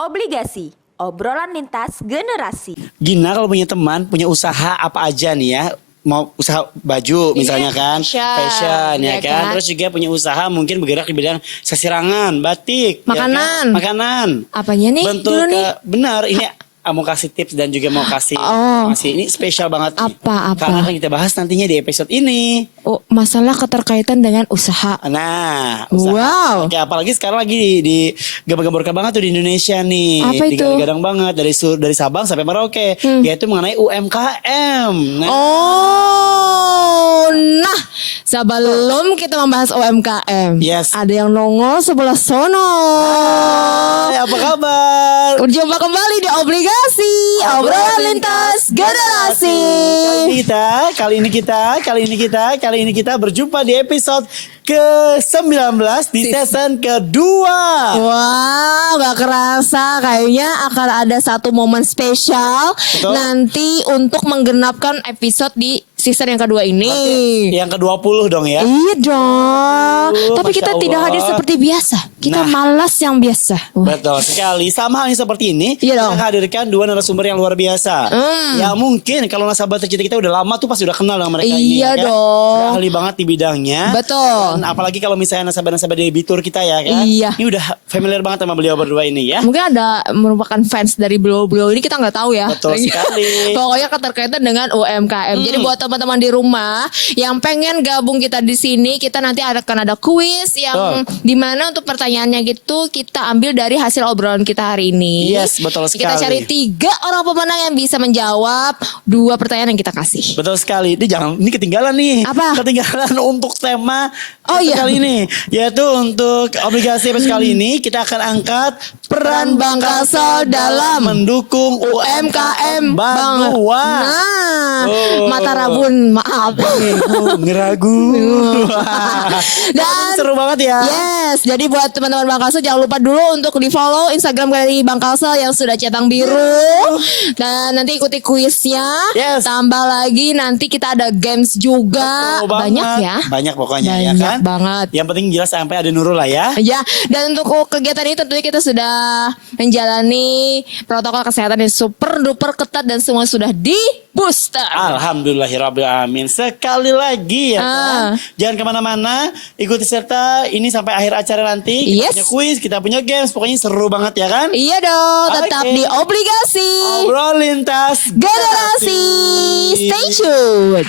Obligasi, obrolan lintas generasi. Gina kalau punya teman, punya usaha apa aja nih ya. Mau usaha baju misalnya kan, fashion ya kan. Terus juga punya usaha mungkin bergerak di bidang sasirangan, batik, Makanan. ya kan? Makanan. Apanya nih Bentuk dulu nih? benar ini mau kasih tips dan juga mau kasih ini spesial banget nih. Apa? Karena akan kita bahas nantinya di episode ini. Oh, masalah keterkaitan dengan usaha. Nah, usaha. Wow. Oke, apalagi sekarang lagi di gambar-gambar banget tuh di Indonesia nih. Apa itu? Digadang-gadang banget dari Sabang sampai Merauke, yaitu mengenai UMKM. Nah, Nah, sebelum kita membahas UMKM, Yes. ada yang nongol sebelah sono. Hai, apa kabar? Berjumpa kembali di Obligasi, obrolan lintas generasi. Kali ini kita berjumpa di episode ke-19 di season kedua. Wah, gak kerasa kayaknya akan ada satu momen spesial Betul. nanti untuk menggenapkan episode di season yang kedua ini. Yang ke-20 dong ya. Iya dong. Tapi Masya kita tidak Allah. hadir seperti biasa. Kita Nah. malas yang biasa. Wah. Betul sekali. Sama halnya seperti ini, Iya dong. kita hadirkan dua narasumber yang luar biasa. Ya mungkin kalau nasabah tercinta kita udah lama tuh pasti udah kenal dengan mereka ini. Iya ya kan? dong. Udah ahli banget di bidangnya. Betul. Dan apalagi kalau misalnya nasabah-nasabah debitur kita ya kan. Iya. Ini udah familiar banget sama beliau berdua ini ya. Mungkin ada merupakan fans dari beliau-beliau ini, kita nggak tahu ya. Betul sekali. Pokoknya keterkaitan dengan UMKM. Jadi buat teman-teman di rumah yang pengen gabung kita di sini, kita nanti akan ada kuis yang dimana untuk pertanyaannya gitu kita ambil dari hasil obrolan kita hari ini. Yes, betul Kita sekali. cari 3 orang pemenang yang bisa menjawab 2 pertanyaan yang kita kasih. Betul sekali. Ini ketinggalan nih. Apa? Ketinggalan untuk tema Oh, iya. kali ini. Yaitu untuk obligasi episode kali ini kita akan angkat peran Bank Kalsel dalam mendukung UMKM Banua. Nah, Oh. mata rabun, maaf. Ngeragu. Dan seru banget ya. Yes, jadi buat teman-teman Bang Kalsel jangan lupa dulu untuk di follow Instagram dari Bang Kalsel yang sudah centang biru. Dan nanti ikuti kuisnya. Yes. Tambah lagi nanti kita ada games juga. Betul Banyak banget. ya. Banyak pokoknya ya Banyak kan. banget. Yang penting jelas sampai ada Nurul lah ya. Ya, dan untuk kegiatan ini tentunya kita sudah menjalani protokol kesehatan yang super duper ketat dan semua sudah di booster. Alhamdulillahirrabbilalamin. Sekali lagi ya kan. Jangan kemana-mana. Ikuti serta ini sampai akhir acara nanti. Kita Yes. punya kuis, kita punya games. Pokoknya seru banget ya kan. Iya dong, tetap Oke. di Obligasi Obrol lintas Generasi. Stay tuned.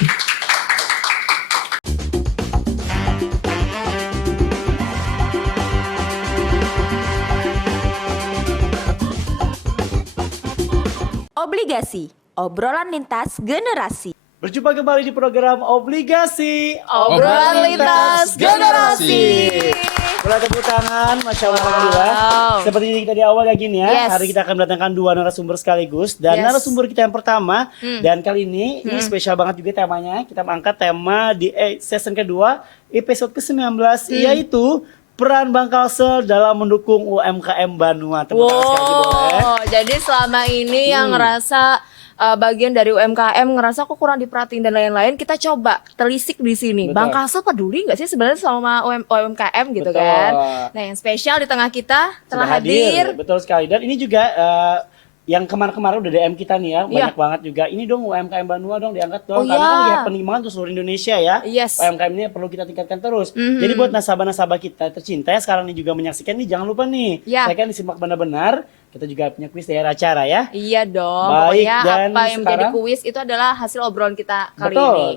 Obligasi, obrolan lintas generasi. Berjumpa kembali di program Obligasi Obrolan Lintas Generasi. Boleh tepuk tangan, Masya Allah. Alhamdulillah. Seperti kita di awal ya Gini ya. Yes. Hari kita akan mendatangkan 2 narasumber sekaligus. Dan Yes. narasumber kita yang pertama. Dan kali ini spesial banget juga temanya. Kita mengangkat tema di season kedua, episode ke-19. Yaitu peran Bank Kalsel dalam mendukung UMKM Banua. Tepuk tangan sekali lagi boleh. Jadi selama ini yang ngerasa bagian dari UMKM ngerasa kok kurang diperhatiin dan lain-lain, kita coba telisik di sini. Betul. Bang Kalsel peduli nggak sih sebenarnya sama UMKM gitu Betul. kan? Nah, yang spesial di tengah kita telah Sudah hadir. Betul sekali. Dan ini juga yang kemarin-kemarin udah DM kita nih ya, banyak banget juga. Ini dong UMKM Banua dong diangkat dong. Oh, Karena kan iya. lagi penting banget untuk seluruh Indonesia ya. Yes. UMKM ini perlu kita tingkatkan terus. Jadi buat nasabah-nasabah kita tercinta ya sekarang ini juga menyaksikan nih, jangan lupa nih. Ya. Saya kan disimak benar-benar. Kita juga punya kuis di akhir acara ya. Iya dong. Baik, Pokoknya dan apa yang menjadi sekarang- kuis itu adalah hasil obrolan kita kali Betul. ini.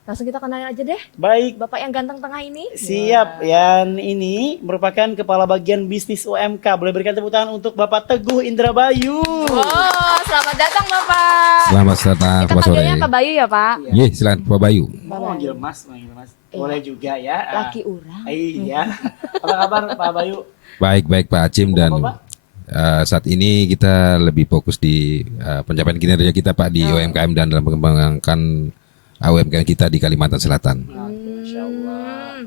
Langsung kita kenalin aja deh. Baik. Bapak yang ganteng tengah ini. Siap, yang ini merupakan kepala bagian bisnis UMK. Boleh berikan tepuk tangan untuk Bapak Teguh Indra Bayu. Wow, selamat datang Bapak. Selamat datang Kita Pak Sore. panggilnya Pak Bayu ya Pak. Iya, silakan Pak Bayu. Mau manggil Mas. Boleh juga ya. Laki urang. Iya. Apa kabar Pak Bayu? Baik Pak Acim dan Bapak? saat ini kita lebih fokus di pencapaian kinerja kita Pak di UMKM dan dalam mengembangkan UMKM kita di Kalimantan Selatan. Masya Allah.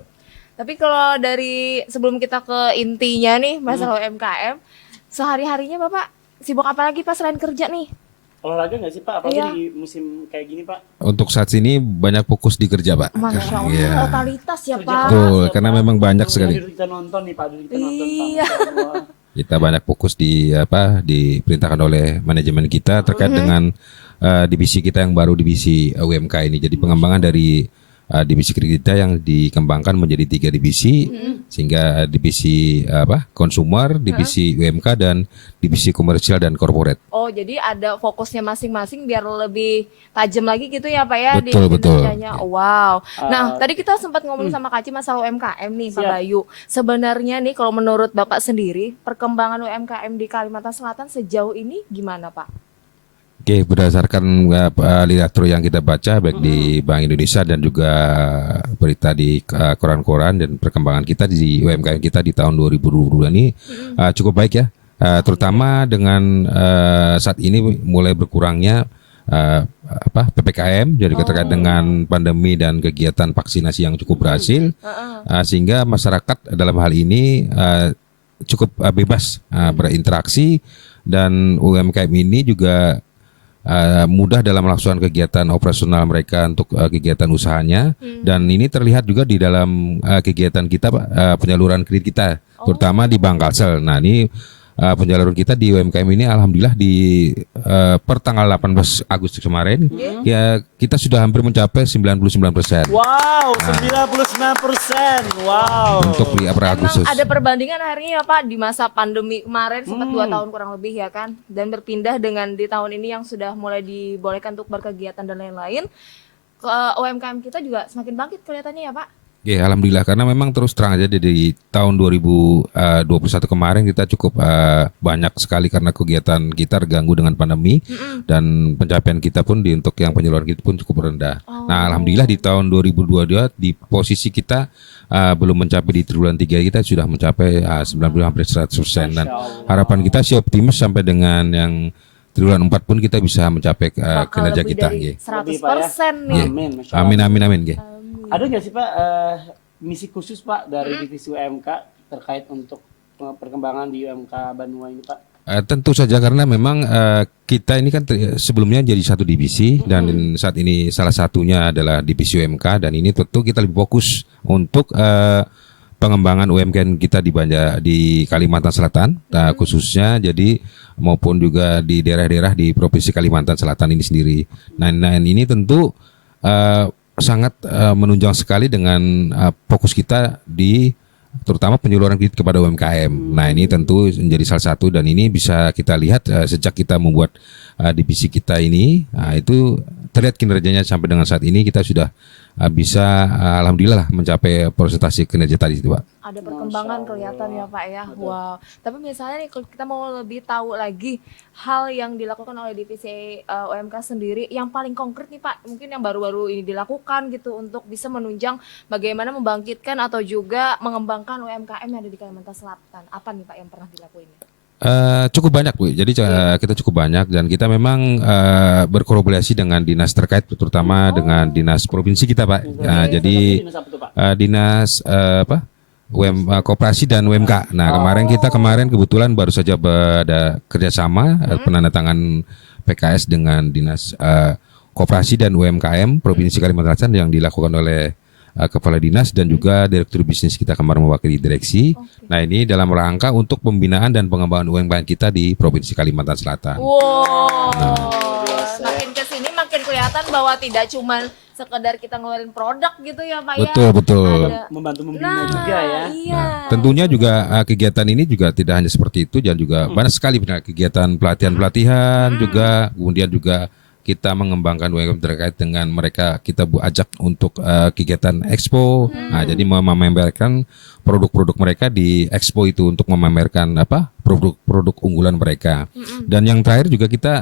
Tapi kalau dari sebelum kita ke intinya nih masalah UMKM, sehari-harinya Bapak sibuk apa lagi Pak selain kerja nih? Olahraga nggak sih Pak? Apalagi Iya. di musim kayak gini Pak? Untuk saat ini banyak fokus di kerja Pak. Masya Allah, Iya. totalitas ya Pak. Betul, karena memang banyak sekali. Dulu kita nonton nih Pak, dulu kita nonton Pak. Iya. Masya Allah. Kita banyak fokus di diperintahkan oleh manajemen kita terkait dengan divisi kita yang baru, divisi UMK ini. Jadi pengembangan dari divisi kita yang dikembangkan menjadi 3 divisi, sehingga divisi konsumer, divisi UMK, dan divisi komersial dan corporate. Oh, jadi ada fokusnya masing-masing biar lebih tajam lagi gitu ya Pak ya Betul, di betul. kinerjanya. Wow. Nah, tadi kita sempat ngomong sama Kak Ci masalah UMKM nih Pak Siap. Bayu. Sebenarnya nih kalau menurut Bapak sendiri, perkembangan UMKM di Kalimantan Selatan sejauh ini gimana Pak? Oke, berdasarkan literatur yang kita baca baik di Bank Indonesia dan juga berita di koran-koran dan perkembangan kita di UMKM kita di tahun 2022 ini cukup baik ya. Terutama dengan saat ini mulai berkurangnya PPKM, jadi terkait dengan pandemi dan kegiatan vaksinasi yang cukup berhasil, sehingga masyarakat dalam hal ini cukup bebas berinteraksi, dan UMKM ini juga mudah dalam melaksanakan kegiatan operasional mereka untuk kegiatan usahanya, dan ini terlihat juga di dalam kegiatan kita penyaluran kredit kita, terutama di Bank Kalsel. Nah ini penyaluran kita di UMKM ini alhamdulillah di per tanggal 18 Agustus kemarin ya kita sudah hampir mencapai 99%. Wow, 99%. Wow. Untuk di per Agustus. Emang ada perbandingan akhirnya ya Pak di masa pandemi kemarin sempat 2 tahun kurang lebih ya kan, dan berpindah dengan di tahun ini yang sudah mulai dibolehkan untuk berkegiatan dan lain-lain, ke UMKM kita juga semakin bangkit kelihatannya ya Pak. Ya, alhamdulillah, karena memang terus terang aja di tahun 2021 kemarin kita cukup banyak sekali karena kegiatan kita terganggu dengan pandemi, dan pencapaian kita pun untuk yang penyaluran kita pun cukup rendah. Nah, alhamdulillah di tahun 2022 di posisi kita belum mencapai di triwulan 3 kita sudah mencapai 90 hampir 100%, dan harapan kita sih optimis sampai dengan yang triwulan 4 pun kita bisa mencapai kinerja Lebih kita. dari Nggih. 100% nih. Nggih. Amin, Masya Allah. Amin. Nggih. Ada nggak sih Pak misi khusus Pak dari divisi UMK terkait untuk perkembangan di UMK Banua ini Pak? Tentu saja, karena memang kita ini kan sebelumnya jadi satu divisi, dan saat ini salah satunya adalah divisi UMK, dan ini tentu kita lebih fokus untuk pengembangan UMKM kita di Kalimantan Selatan, khususnya jadi maupun juga di daerah-daerah di Provinsi Kalimantan Selatan ini sendiri. Nah ini tentu sangat menunjang sekali dengan fokus kita di terutama penyaluran kredit kepada UMKM. Nah ini tentu menjadi salah satu, dan ini bisa kita lihat sejak kita membuat divisi kita ini, itu terlihat kinerjanya sampai dengan saat ini kita sudah bisa alhamdulillah lah mencapai persentase kinerja tadi itu Pak. Ada perkembangan kelihatan ya Pak ya. Wow. Tapi misalnya nih kalau kita mau lebih tahu lagi hal yang dilakukan oleh divisi UMK sendiri yang paling konkret nih Pak, mungkin yang baru-baru ini dilakukan gitu untuk bisa menunjang bagaimana membangkitkan atau juga mengembangkan UMKM yang ada di Kalimantan Selatan. Apa nih Pak yang pernah dilakuin? Cukup banyak Bu, jadi kita cukup banyak, dan kita memang berkolaborasi dengan dinas terkait, terutama dengan dinas provinsi kita Pak. Jadi dinas koperasi dan UMK. Nah kemarin kebetulan baru saja ada kerjasama penandatangan PKS dengan dinas koperasi dan UMKM provinsi Kalimantan Selatan yang dilakukan oleh kepala dinas dan juga direktur bisnis kita kemarin mewakili direksi. Nah ini dalam rangka untuk pembinaan dan pengembangan UMKM kita di provinsi Kalimantan Selatan. Wow. Makin kesini makin kelihatan bahwa tidak cuma sekedar kita ngeluarin produk gitu ya Pak ya. Betul. Ada- Membantu membina juga ya. Iya. Nah, tentunya juga kegiatan ini juga tidak hanya seperti itu, dan juga banyak sekali kegiatan pelatihan juga, kemudian juga kita mengembangkan UMKM terkait dengan mereka, kita ajak untuk kegiatan expo. Nah, jadi memamerkan produk-produk mereka di expo itu untuk memamerkan produk-produk unggulan mereka. Dan yang terakhir juga kita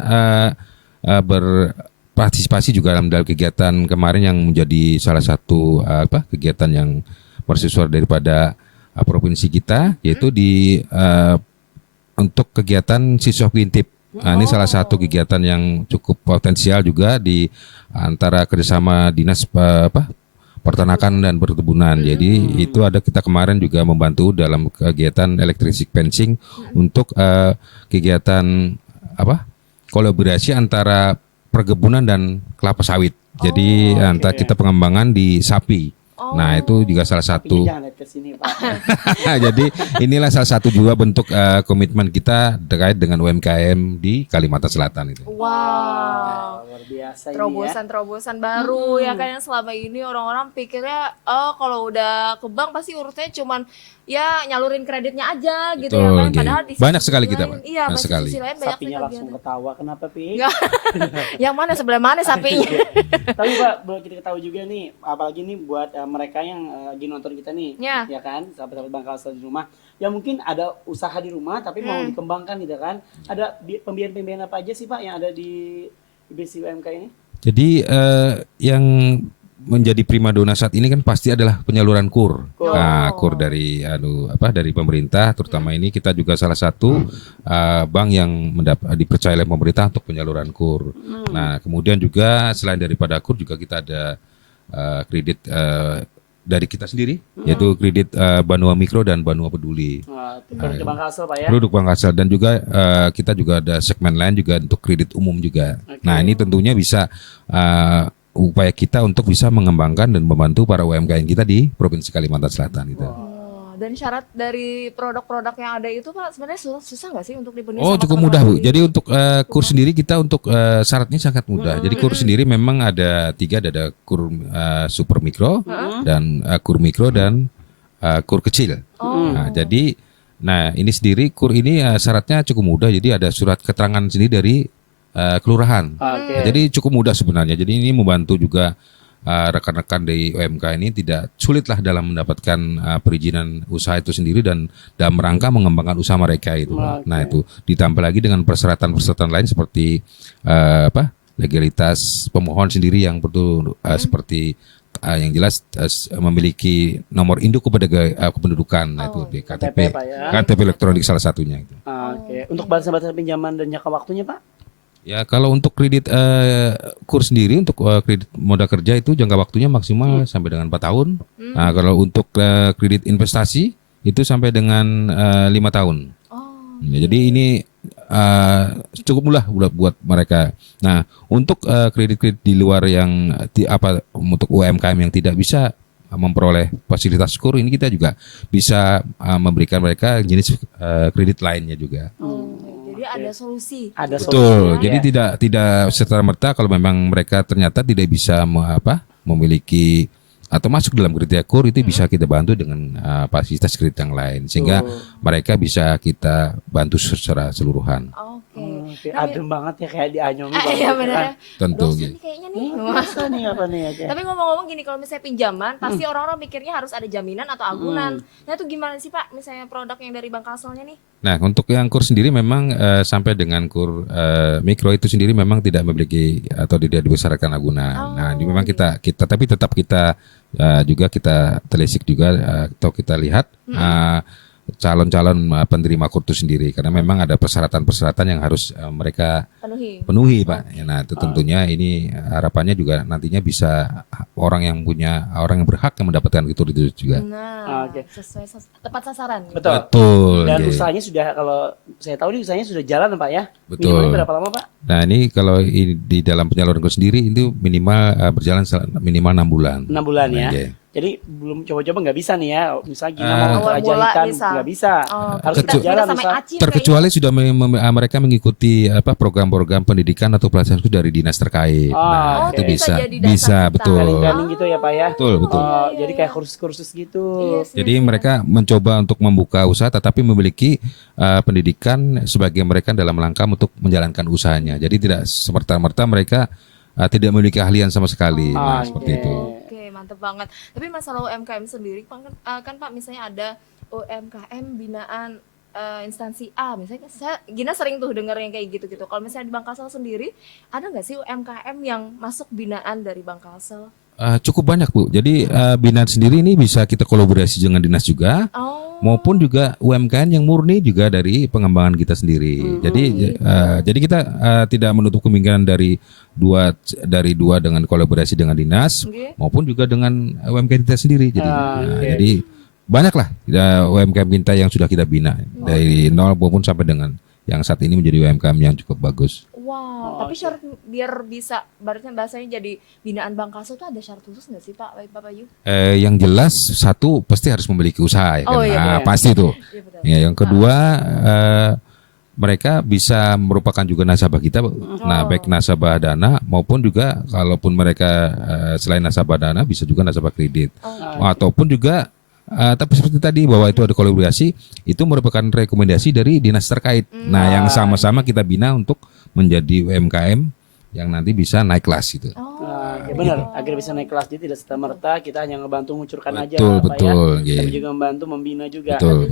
berpartisipasi juga dalam kegiatan kemarin yang menjadi salah satu kegiatan yang mercusuar daripada provinsi kita, yaitu untuk kegiatan siswa Quintip. Nah, ini salah satu kegiatan yang cukup potensial juga di antara kerjasama dinas peternakan dan perkebunan. Jadi itu kita kemarin juga membantu dalam kegiatan electric fencing untuk kegiatan kolaborasi antara perkebunan dan kelapa sawit. Jadi kita pengembangan di sapi. Nah itu juga salah satu. Jangan lihat podcast ini Pak. Jadi inilah salah satu juga bentuk komitmen kita terkait dengan UMKM di Kalimantan Selatan itu. Wow. Luar biasa ini ya. Terobosan baru ya kan, yang selama ini orang-orang pikirnya kalau udah ke bank pasti urusnya cuman ya nyalurin kreditnya aja gitu ya Betul, kan. gitu. Padahal di Banyak sisi sekali lain, kita, Pak. Iya, Banyak di sekali. sisi lain banyak Sapinya langsung kegiatan. ketawa, kenapa Pi? Nggak. Yang mana sebelah mana sapinya? Tapi Pak, boleh kita ketahui juga nih, apalagi nih buat mereka yang lagi nonton kita nih, Ya. ya kan, sahabat-sahabat Bangkalsel di rumah, yang mungkin ada usaha di rumah tapi mau dikembangkan gitu kan, ada pembiayaan-pembiayaan apa aja sih Pak yang ada di IBC UMK ini? Jadi yang menjadi primadona saat ini kan pasti adalah penyaluran KUR. Nah, KUR dari dari pemerintah, terutama ini kita juga salah satu bank yang dipercaya oleh pemerintah untuk penyaluran KUR. Nah, kemudian juga selain daripada KUR juga kita ada kredit dari kita sendiri, yaitu kredit Banua Mikro dan Banua Peduli. Produk Bangkalsel Pak ya? Produk Bangkalsel, dan juga kita juga ada segmen lain juga untuk kredit umum juga. Nah, ini tentunya bisa upaya kita untuk bisa mengembangkan dan membantu para UMKM kita di Provinsi Kalimantan Selatan gitu. Dan syarat dari produk-produk yang ada itu Pak sebenarnya susah nggak sih untuk dipenuhi? Oh, sama cukup mudah Bu. Jadi untuk KUR sendiri kita untuk syaratnya sangat mudah. Jadi KUR sendiri memang ada 3, ada KUR super mikro dan KUR mikro dan KUR kecil. Nah, jadi ini sendiri KUR ini syaratnya cukup mudah. Jadi ada surat keterangan sendiri dari kelurahan. Nah, jadi cukup mudah sebenarnya. Jadi ini membantu juga rekan-rekan dari UMK ini tidak sulit lah dalam mendapatkan perizinan usaha itu sendiri dan dalam rangka mengembangkan usaha mereka itu. Nah, itu ditambah lagi dengan persyaratan-persyaratan lain seperti legalitas pemohon sendiri yang betul seperti yang jelas memiliki nomor induk kependudukan, nah itu di KTP, Pak ya. KTP elektronik salah satunya. Gitu. Oke. Untuk batasan pinjaman dan jangka waktunya Pak? Ya, kalau untuk kredit KUR sendiri untuk kredit modal kerja itu jangka waktunya maksimal sampai dengan 4 tahun. Nah, kalau untuk kredit investasi itu sampai dengan 5 tahun. Ya, jadi ini cukup mudah buat mereka. Nah, untuk kredit-kredit di luar yang untuk UMKM yang tidak bisa memperoleh fasilitas KUR, ini kita juga bisa memberikan mereka jenis kredit lainnya juga. Jadi ada solusi. Ada Betul. solusinya, Jadi ya? tidak serta-merta kalau memang mereka ternyata tidak bisa memiliki atau masuk dalam kriteria KUR, itu bisa kita bantu dengan fasilitas kredit yang lain sehingga mereka bisa kita bantu secara keseluruhan. Oke. Adem banget ya kayak di Anyomi Iya benar. Tentu Dosen gitu. nih kayaknya nih. Masa nih apa nih? Oke. Tapi ngomong-ngomong gini, kalau misalnya pinjaman, pasti orang-orang mikirnya harus ada jaminan atau agunan. Nah itu gimana sih Pak, misalnya produk yang dari Bangkalselnya nih? Nah, untuk yang KUR sendiri memang sampai dengan KUR mikro itu sendiri memang tidak memiliki atau tidak dibesarkan agunan. Nah, ini memang kita tapi tetap kita juga kita telisik juga atau kita lihat calon-calon penerima KUR itu sendiri, karena memang ada persyaratan-persyaratan yang harus mereka penuhi Pak. Nah, itu tentunya ini harapannya juga nantinya bisa orang yang berhak yang mendapatkan KUR itu juga. Nah, sesuai tepat sasaran. Betul. Betul. Dan Jadi, usahanya sudah, kalau saya tahu nih usahanya sudah jalan Pak ya. Betul. Minimalnya berapa lama Pak? Nah, ini kalau di dalam penyaluran KUR sendiri itu minimal berjalan minimal 6 bulan. 6 bulan ya. Oke. Jadi belum coba-coba nggak bisa nih ya. Misalnya gini mau Awal Raja mula Hitam bisa. nggak bisa. Harus Kecu- sudah jalan sama usaha. Acim Terkecuali sudah mereka mengikuti program-program pendidikan atau pelatihan itu dari dinas terkait. Nah, oke. itu bisa bisa, jadi dasar kita. betul. Training gitu ya Pak ya. Betul, betul. Oh, jadi kayak kursus-kursus gitu. Jadi mereka mencoba untuk membuka usaha tetapi memiliki pendidikan sebagai mereka dalam langkah untuk menjalankan usahanya. Jadi tidak semerta-merta mereka tidak memiliki keahlian sama sekali. Nah, seperti itu. Oke, mantep banget. Tapi masalah UMKM sendiri kan Pak, misalnya ada UMKM binaan instansi A, misalnya Gina sering tuh denger yang kayak gitu-gitu. Kalau misalnya di Bangkalsel sendiri, ada nggak sih UMKM yang masuk binaan dari Bangkalsel? Cukup banyak Bu. Jadi binaan sendiri ini bisa kita kolaborasi dengan dinas juga, maupun juga UMKM yang murni juga dari pengembangan kita sendiri. Jadi kita tidak menutup kemungkinan dari dua dengan kolaborasi dengan dinas, maupun juga dengan UMKM kita sendiri. Jadi banyaklah UMKM kita yang sudah kita bina dari nol maupun sampai dengan yang saat ini menjadi UMKM yang cukup bagus. Wow, tapi syarat biar bisa bahasanya jadi binaan Bank Kalsel tuh ada syarat khusus nggak sih Pak Bapak Yu? Yang jelas satu pasti harus memiliki usaha ya kan. Oh, iya, Nah, benar. pasti tuh. Iya, betul. Ya, yang kedua mereka bisa merupakan juga nasabah kita. Nah, baik nasabah dana maupun juga kalaupun mereka selain nasabah dana bisa juga nasabah kredit. Ataupun juga tapi seperti tadi bahwa itu ada kolaborasi, itu merupakan rekomendasi dari dinas terkait. Nah, yang sama-sama kita bina untuk menjadi UMKM yang nanti bisa naik kelas gitu. Nah, ya benar, agar bisa naik kelas jadi tidak serta-merta kita hanya ngebantu ngucurkan aja Betul, Pak betul, ya. Tapi iya. juga membantu membina juga. Betul.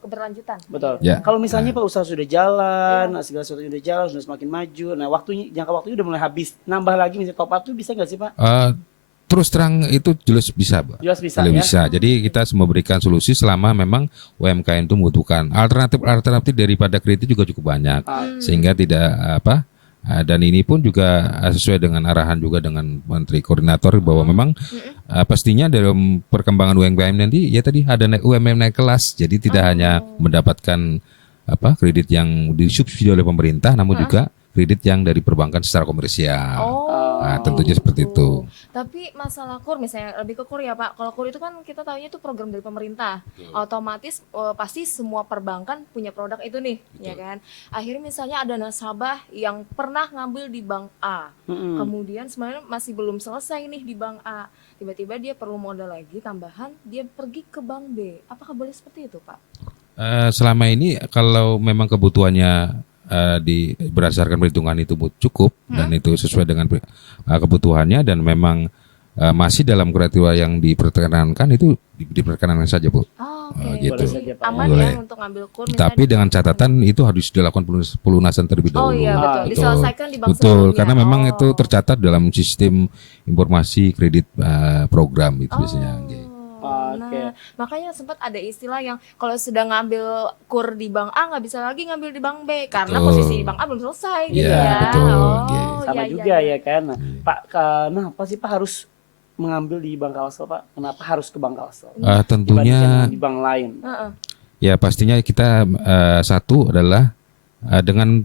Keberlanjutan. Betul. Ya. Kalau misalnya Pak usaha sudah jalan, segala sesuatu sudah jalan, sudah semakin maju. Nah, jangka waktunya udah mulai habis. Nambah lagi misalnya top up tuh bisa nggak sih Pak? Terus terang itu jelas bisa, Pak. Jelas bisa Jelas ya. bisa. Jadi kita memberikan solusi selama memang UMKM itu membutuhkan. Alternatif daripada kredit juga cukup banyak. Sehingga tidak dan ini pun juga sesuai dengan arahan juga dengan Menteri Koordinator bahwa memang pastinya dalam perkembangan UMKM nanti ya tadi ada UMKM naik kelas. Jadi tidak hanya mendapatkan kredit yang disubsidi oleh pemerintah namun juga kredit yang dari perbankan secara komersial. Nah, tentunya seperti itu. Tapi masalah KUR misalnya lebih ke KUR ya Pak. Kalau KUR itu kan kita tahunya itu program dari pemerintah. Otomatis pasti semua perbankan punya produk itu nih, ya kan. Akhirnya misalnya ada nasabah yang pernah ngambil di bank A. Kemudian sebenarnya masih belum selesai nih di bank A. Tiba-tiba dia perlu modal lagi tambahan, dia pergi ke bank B. Apakah boleh seperti itu, Pak? Selama ini kalau memang kebutuhannya berdasarkan perhitungan itu cukup dan itu sesuai dengan kebutuhannya dan memang masih dalam kriteria yang diperkenankan itu diperkenankan saja Bu. Oke. Gitu. Boleh saja, Pak. Aman Boleh. ya untuk ngambil KUR misalnya Tapi di- dengan catatan itu harus dilakukan pelunasan terlebih Oh dahulu. iya betul, Betul. diselesaikan di bank Betul, sebelumnya. karena memang itu Oh. tercatat dalam sistem informasi kredit program itu biasanya. Oke. Nah, makanya sempat ada istilah yang kalau sudah ngambil KUR di bank A nggak bisa lagi ngambil di bank B karena Betul. posisi di bank A belum selesai gitu Iya, ya. betul, Oh, iya. Sama iya, juga iya. ya kan. Nah, Pak, kenapa sih Pak harus mengambil di bank Kalsel Pak? Kenapa harus ke bank Kalsel? Tentunya Dibandingkan di bank lain. Heeh. ya pastinya kita satu adalah dengan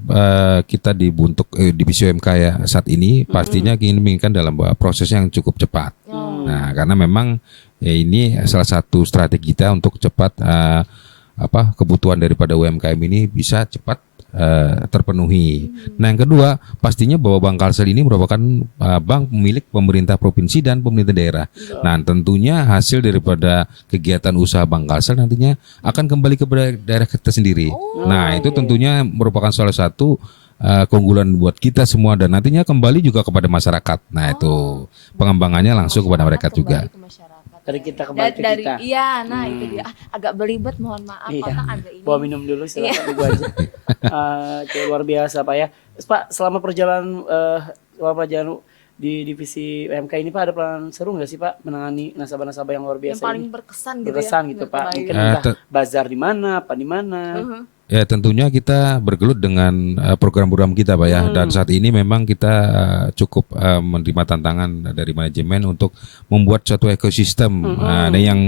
kita dibentuk divisi UMK ya saat ini pastinya ingin menginginkan dalam proses yang cukup cepat. Nah, karena memang ya ini salah satu strategi kita untuk cepat kebutuhan daripada UMKM ini bisa cepat terpenuhi. Nah, yang kedua pastinya bahwa Bank Kalsel ini merupakan bank milik pemerintah provinsi dan pemerintah daerah. Nah, tentunya hasil daripada kegiatan usaha Bank Kalsel nantinya akan kembali kepada daerah kita sendiri. Nah, itu tentunya merupakan salah satu keunggulan buat kita semua dan nantinya kembali juga kepada masyarakat. Nah, itu pengembangannya langsung kepada mereka Kembali juga. ke masyarakat. Dari ya. kita kembali ke dari kita. Iya, nah itu dia. Agak belibet mohon maaf Iya. karena agak ini. Bawa minum dulu silakan Ibu aja. Oke, luar biasa Pak ya. Terus, Pak, selama perjalanan di divisi UMK ini Pak ada peran seru nggak sih Pak menangani nasabah-nasabah yang luar Yang biasa paling ini? berkesan gitu Berkesan ya. gitu Pak. Terbaik. Mungkin Eh, entah bazar di mana, apa di mana. Ya tentunya kita bergelut dengan program-program kita Pak ya dan saat ini memang kita cukup menerima tantangan dari manajemen untuk membuat suatu ekosistem. Nah, ini yang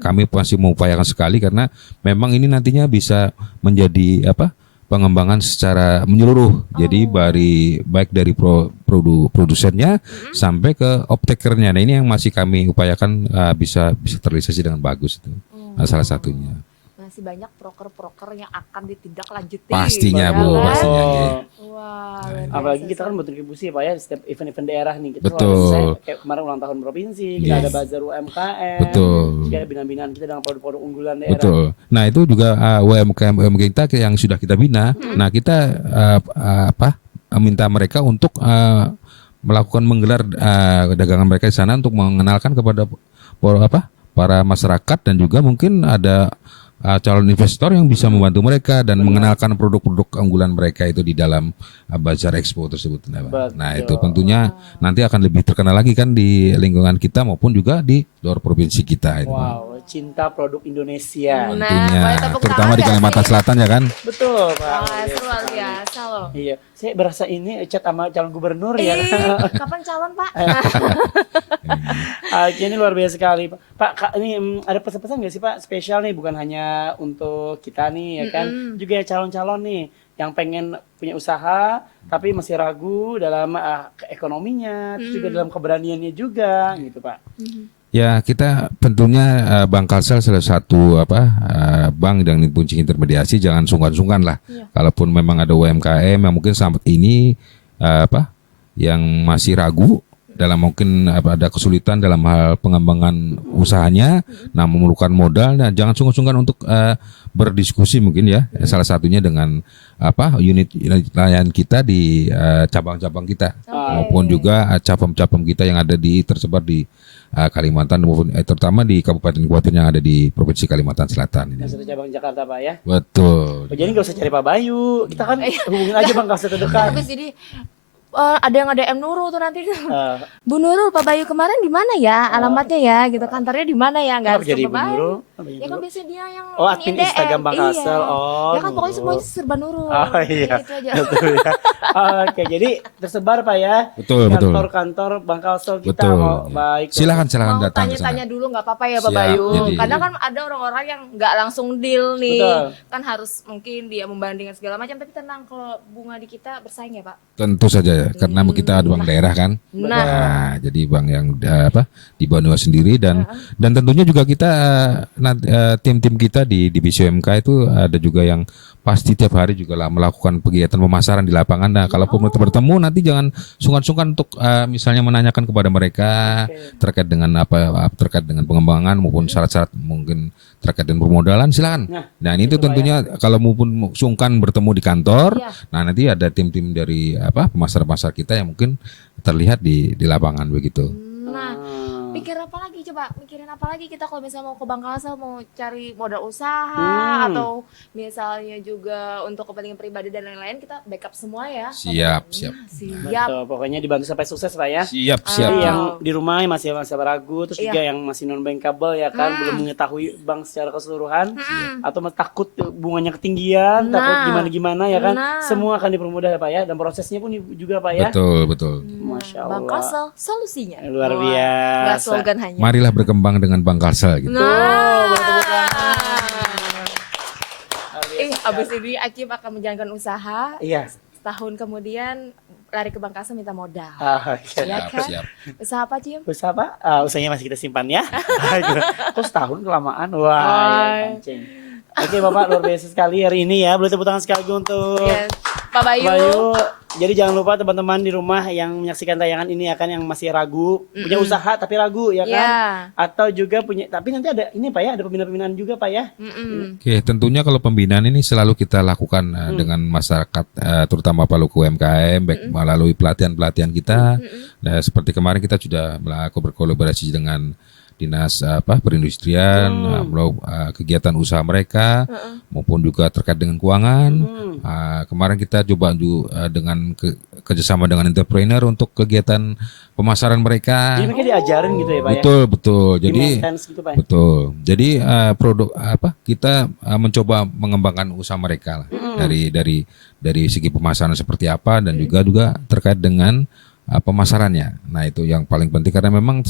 kami masih mengupayakan sekali karena memang ini nantinya bisa menjadi pengembangan secara menyeluruh. Jadi baik dari produsennya sampai ke optakernya. Nah, ini yang masih kami upayakan bisa terrealisasi dengan bagus itu. Nah, salah satunya. Masih banyak proker-proker yang akan ditindaklanjuti. Pastinya ya Bu, kan? pastinya. Nge. Wah, luar Apalagi biasa kita kan berkontribusi ya Pak ya di setiap event-event daerah nih. Kita Betul. selalu selesai, kayak kemarin ulang tahun provinsi, kita Yes. ada bazar UMKM. Betul. Juga ada binaan-binaan kita dengan produk-produk unggulan daerah. Betul. Nah, itu juga UMKM kita yang sudah kita bina. Nah, kita minta mereka untuk melakukan menggelar dagangan mereka di sana untuk mengenalkan kepada para masyarakat dan juga mungkin ada calon investor yang bisa membantu mereka dan mengenalkan produk-produk unggulan mereka itu di dalam Bazar Expo tersebut. Nah, itu tentunya nanti akan lebih terkenal lagi kan di lingkungan kita maupun juga di luar provinsi kita. Itu. Wow, cinta produk Indonesia. Nah, Tentunya, boleh tepuk terutama tangan di nggak Kalimantan sih? Selatan ya kan. Betul Pak. Wah, itu luar biasa loh. Iya, saya berasa ini chat sama calon gubernur ya. Kapan calon Pak? Ini luar biasa sekali Pak. Pak, ini ada pesan-pesan nggak sih Pak spesial nih bukan hanya untuk kita nih ya kan, juga ya calon-calon nih yang pengen punya usaha tapi masih ragu dalam ekonominya, terus juga dalam keberaniannya juga gitu Pak. Ya, kita tentunya Bank Kalsel salah satu bank dan punci intermediasi, jangan sungkan-sungkan lah. Kalaupun memang ada UMKM yang mungkin saat ini yang masih ragu dalam mungkin ada kesulitan dalam hal pengembangan usahanya, nah memerlukan modal, nah jangan sungkan-sungkan untuk berdiskusi mungkin ya. Salah satunya dengan unit layanan kita di cabang-cabang kita maupun juga cabang-cabang kita yang ada tersebar di Kalimantan maupun terutama di kabupaten-kabupaten yang ada di Provinsi Kalimantan Selatan ini. Satu cabang Jakarta Pak ya. Betul. Oh, jadi nggak usah cari Pak Bayu, kita kan hubungin aja Bang Kalsel terdekat. Habis ini ada yang DM Nurul tuh nanti. Bu Nurul, Pak Bayu kemarin di mana ya? Alamatnya ya, gitu. Kantornya di mana ya? Enggak harus jadi ke Bu Pak Bayu. Nurul? Ya kan biasanya dia yang admin DM. Instagram Bang Kalsel. Iya. Oh, Ya kan pokoknya Nurul. semuanya serba Nurul. Oh iya. Gitu aja. Betul ya. Oke, jadi tersebar Pak ya. Betul, betul. Kantor-kantor Bank Kalsel kita. Betul. Oh, baik. Silakan Mau datang ke tanya-tanya sana. dulu nggak apa-apa ya Pak Siap, Bayu. jadi- Karena kan ada orang-orang yang nggak langsung deal nih. Betul. Kan harus mungkin dia membandingkan segala macam. Tapi tenang, kalau bunga di kita bersaing ya Pak. Tentu saja ya, karena kita ada bank daerah kan. Nah. Jadi bank yang di Banua sendiri dan tentunya juga kita tim-tim kita di divisi UMK itu ada juga yang pasti tiap hari juga lah melakukan kegiatan pemasaran di lapangan. Nah, kalau bertemu nanti jangan sungkan-sungkan untuk misalnya menanyakan kepada mereka terkait dengan terkait dengan pengembangan maupun syarat-syarat mungkin terkait dengan permodalan, silakan. Nah, ini itu tentunya kalau maupun sungkan bertemu di kantor, nah nanti ada tim-tim dari pemasar-pemasar kita yang mungkin terlihat di lapangan begitu. Nah, mikir apa lagi coba? Mikirin apa lagi kita kalau misalnya mau ke Bank Kalsel, mau cari modal usaha atau misalnya juga untuk kepentingan pribadi dan lain-lain, kita backup semua ya. Siap. Siap. Betul, pokoknya dibantu sampai sukses Pak ya. Siap. Jadi yang di rumah yang masih ragu, terus juga yang masih non bankable ya kan, belum mengetahui bank secara keseluruhan, atau takut bunganya ketinggian, takut gimana ya kan, semua akan dipermudah ya Pak ya, dan prosesnya pun juga Pak ya. Betul. Masya Bank Allah. Kalsel solusinya. Luar Wah, biasa. nggak slogan hanya. Marilah berkembang dengan Bank Kalsel gitu. Abis ini Acim akan menjalankan usaha. Iya. Setahun kemudian lari ke Bank Kalsel minta modal. Oke. Ya kan? Siap. Usaha apa Cim? Usaha apa? Usahanya masih kita simpan ya. Kok setahun kelamaan? Wah, ya, pancing. Oke Bapak, luar biasa sekali hari ini ya. Boleh tepuk tangan sekali lagi untuk Yes. Pak Bayu. Jadi jangan lupa teman-teman di rumah yang menyaksikan tayangan ini ya kan, yang masih ragu, punya usaha tapi ragu ya kan. Yeah. Atau juga punya, tapi nanti ada ini Pak ya, ada pembinaan-pembinaan juga Pak ya. Oke, tentunya kalau pembinaan ini selalu kita lakukan dengan masyarakat, terutama Paluku UMKM, baik melalui pelatihan-pelatihan kita. Nah, seperti kemarin kita sudah melakukan berkolaborasi dengan dinas perindustrian, kegiatan usaha mereka, maupun juga terkait dengan keuangan. Kemarin kita coba dengan kerjasama dengan entrepreneur untuk kegiatan pemasaran mereka. Jadi mereka diajarin gitu ya Pak ya. Betul. Jadi Gitu, Pak. betul. Jadi produk kita mencoba mengembangkan usaha mereka lah. Dari segi pemasaran seperti apa dan juga terkait dengan pemasarannya. Nah, itu yang paling penting karena memang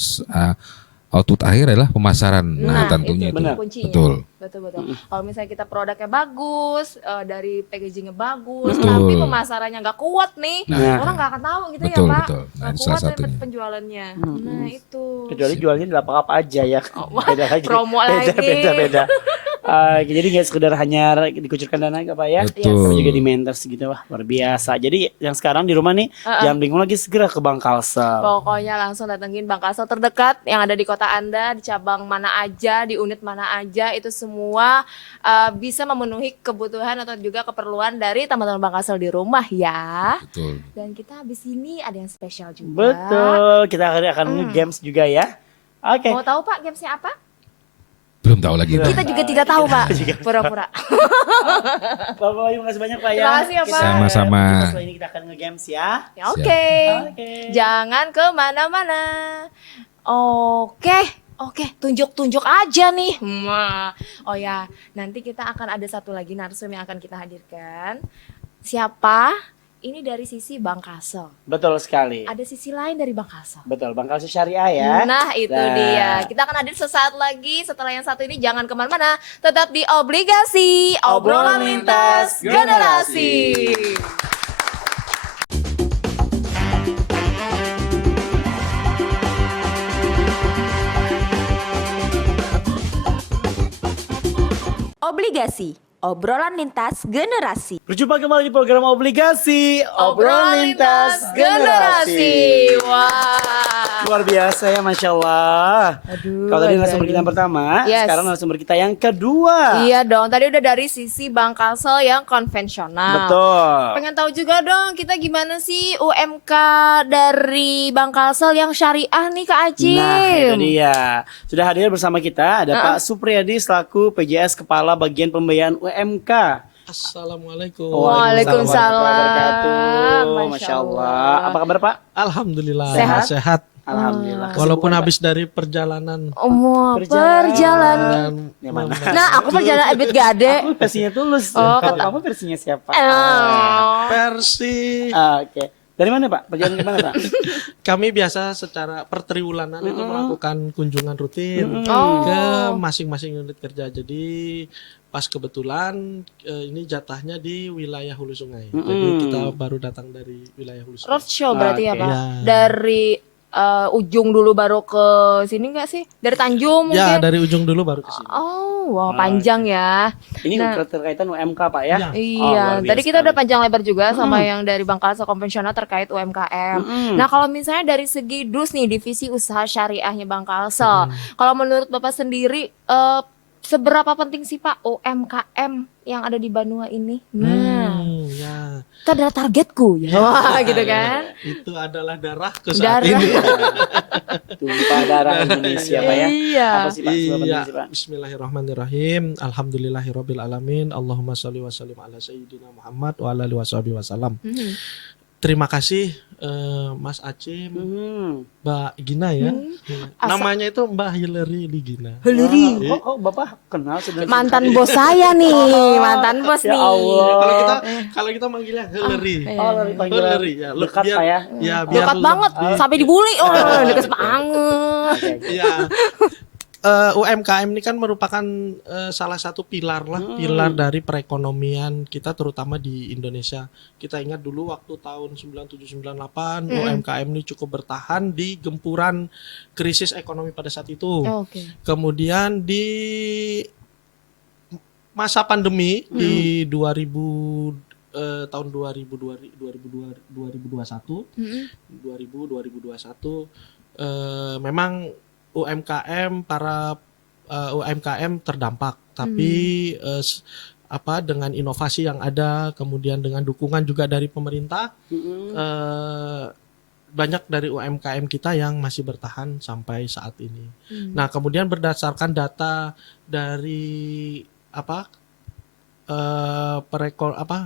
output akhir adalah pemasaran. Nah, tentunya itu. kuncinya. Betul. Kalau misalnya kita produknya bagus, dari packagingnya bagus, tapi pemasarannya nggak kuat nih, orang nggak akan tahu gitu ya Pak. Betul. Nah, Nggak itu kuat salah satunya. penjualannya. Nah itu. Kecuali jualnya di lapak apa aja ya. Beda lagi. promo lagi. Beda. Jadi nggak sekedar hanya dikucurkan dana Pak ya. Betul. Tapi juga di mentors gitu, wah luar biasa. Jadi yang sekarang di rumah nih, jangan bingung lagi, segera ke Bank Kalsel. Pokoknya langsung datengin Bank Kalsel terdekat yang ada di kota Anda, di cabang mana aja, di unit mana aja, itu semua bisa memenuhi kebutuhan atau juga keperluan dari teman-teman Bank Kalsel di rumah ya. Betul. Dan kita habis ini ada yang spesial juga. Betul, kita akan games juga ya. Oke. Mau tahu Pak gamesnya apa? Belum tahu lagi. Kita juga tidak tahu Pak. Pura-pura. Bapak Bayu, makasih banyak Pak ya. Terima kasih ya, Pak. Sama-sama. Setelah ini kita akan nge-games ya. Ya, Oke. Jangan kemana-mana. Oke, tunjuk-tunjuk aja nih. Oh ya, nanti kita akan ada satu lagi narsum yang akan kita hadirkan. Siapa? Ini dari sisi Bank Kalsel. Betul sekali. Ada sisi lain dari Bank Kalsel. Betul, Bank Kalsel Syariah ya. Nah itu dia. Kita akan hadir sesaat lagi. Setelah yang satu ini jangan kemana-mana. Tetap di Obligasi Obrolan Lintas Generasi. Obligasi, obrolan lintas generasi. Berjumpa kembali di program Obligasi, obrolan lintas generasi. Wah. Luar biasa ya, Masya Allah. Kalau tadi narasumber kita yang pertama, Yes. sekarang narasumber kita yang kedua. Iya dong, tadi udah dari sisi Bang Kalsel yang konvensional. Betul. Pengen tahu juga dong kita gimana sih UMK dari Bang Kalsel yang syariah nih Kak Acim. Nah, itu dia. Sudah hadir bersama kita ada Pak Supriyadi selaku PJS Kepala Bagian Pembiayaan UMK. Assalamualaikum. Waalaikumsalam. Wabarakatuh. Masya Masya Allah. Allah. Apa kabar Pak? Alhamdulillah Sehat? Alhamdulillah. Walaupun Kesibukan, habis dari perjalanan Perjalanan. Yang mana? Nah, aku perjalanan Ebit Gade. Aku versinya Tulus. Oh, Kalau kamu versinya siapa? versi Oke. Dari mana Pak? Perjalanan ke mana Pak? kami biasa secara pertriwulanan itu melakukan kunjungan rutin Oh. ke masing-masing unit kerja. Jadi pas kebetulan ini jatahnya di wilayah Hulu Sungai. Jadi kita baru datang dari wilayah Hulu Sungai. Roadshow berarti ya Oke. Pak? Ya. Dari ujung dulu baru ke sini nggak sih? Dari Tanjung Ya, mungkin? dari ujung dulu baru ke sini. Oh, wah panjang ya. Ini Nah. terkaitan UMK Pak ya? Ya. Iya, luar biasa tadi kita udah sekali. panjang lebar juga sama yang dari Bang Kalsel konvensional terkait UMKM. Nah, kalau misalnya dari segi DUS nih, divisi usaha syariahnya Bang Kalsel, kalau menurut Bapak sendiri seberapa penting sih Pak UMKM yang ada di Banua ini? Nah, Ya, itu adalah targetku ya. Wah, gitu kan? itu adalah darahku saat Darah. ini. Tumpah darah Indonesia Pak ya? Iya. Apa sih Pak? Sebab penting Iya, sih, Pak? bismillahirrahmanirrahim. Alhamdulillahirabbil alamin. Allahumma shalli wa sallim ala sayyidina Muhammad wa ala alihi washabihi wasallam. Terima kasih Mas Acim, Mbak Gina ya. Namanya itu Mbak Hillary Ligina. Hillary. Oh, Bapak kenal sudah? Mantan bos saya nih, mantan bos Ya nih. Allah. Kalau kita manggilnya Hillary. Oh, dari panggilan Hillary ya. dekat Pak ya? Ya, biar Dekat banget, sampai dibully. Oh, dekat banget. Oke, oke. Ya. UMKM ini kan merupakan salah satu pilar pilar dari perekonomian kita terutama di Indonesia. Kita ingat dulu waktu tahun 97-98 UMKM ini cukup bertahan di gempuran krisis ekonomi pada saat itu. Oke. Kemudian di masa pandemi di 2021 memang UMKM UMKM terdampak, tapi dengan inovasi yang ada, kemudian dengan dukungan juga dari pemerintah, banyak dari UMKM kita yang masih bertahan sampai saat ini. Nah, kemudian berdasarkan data dari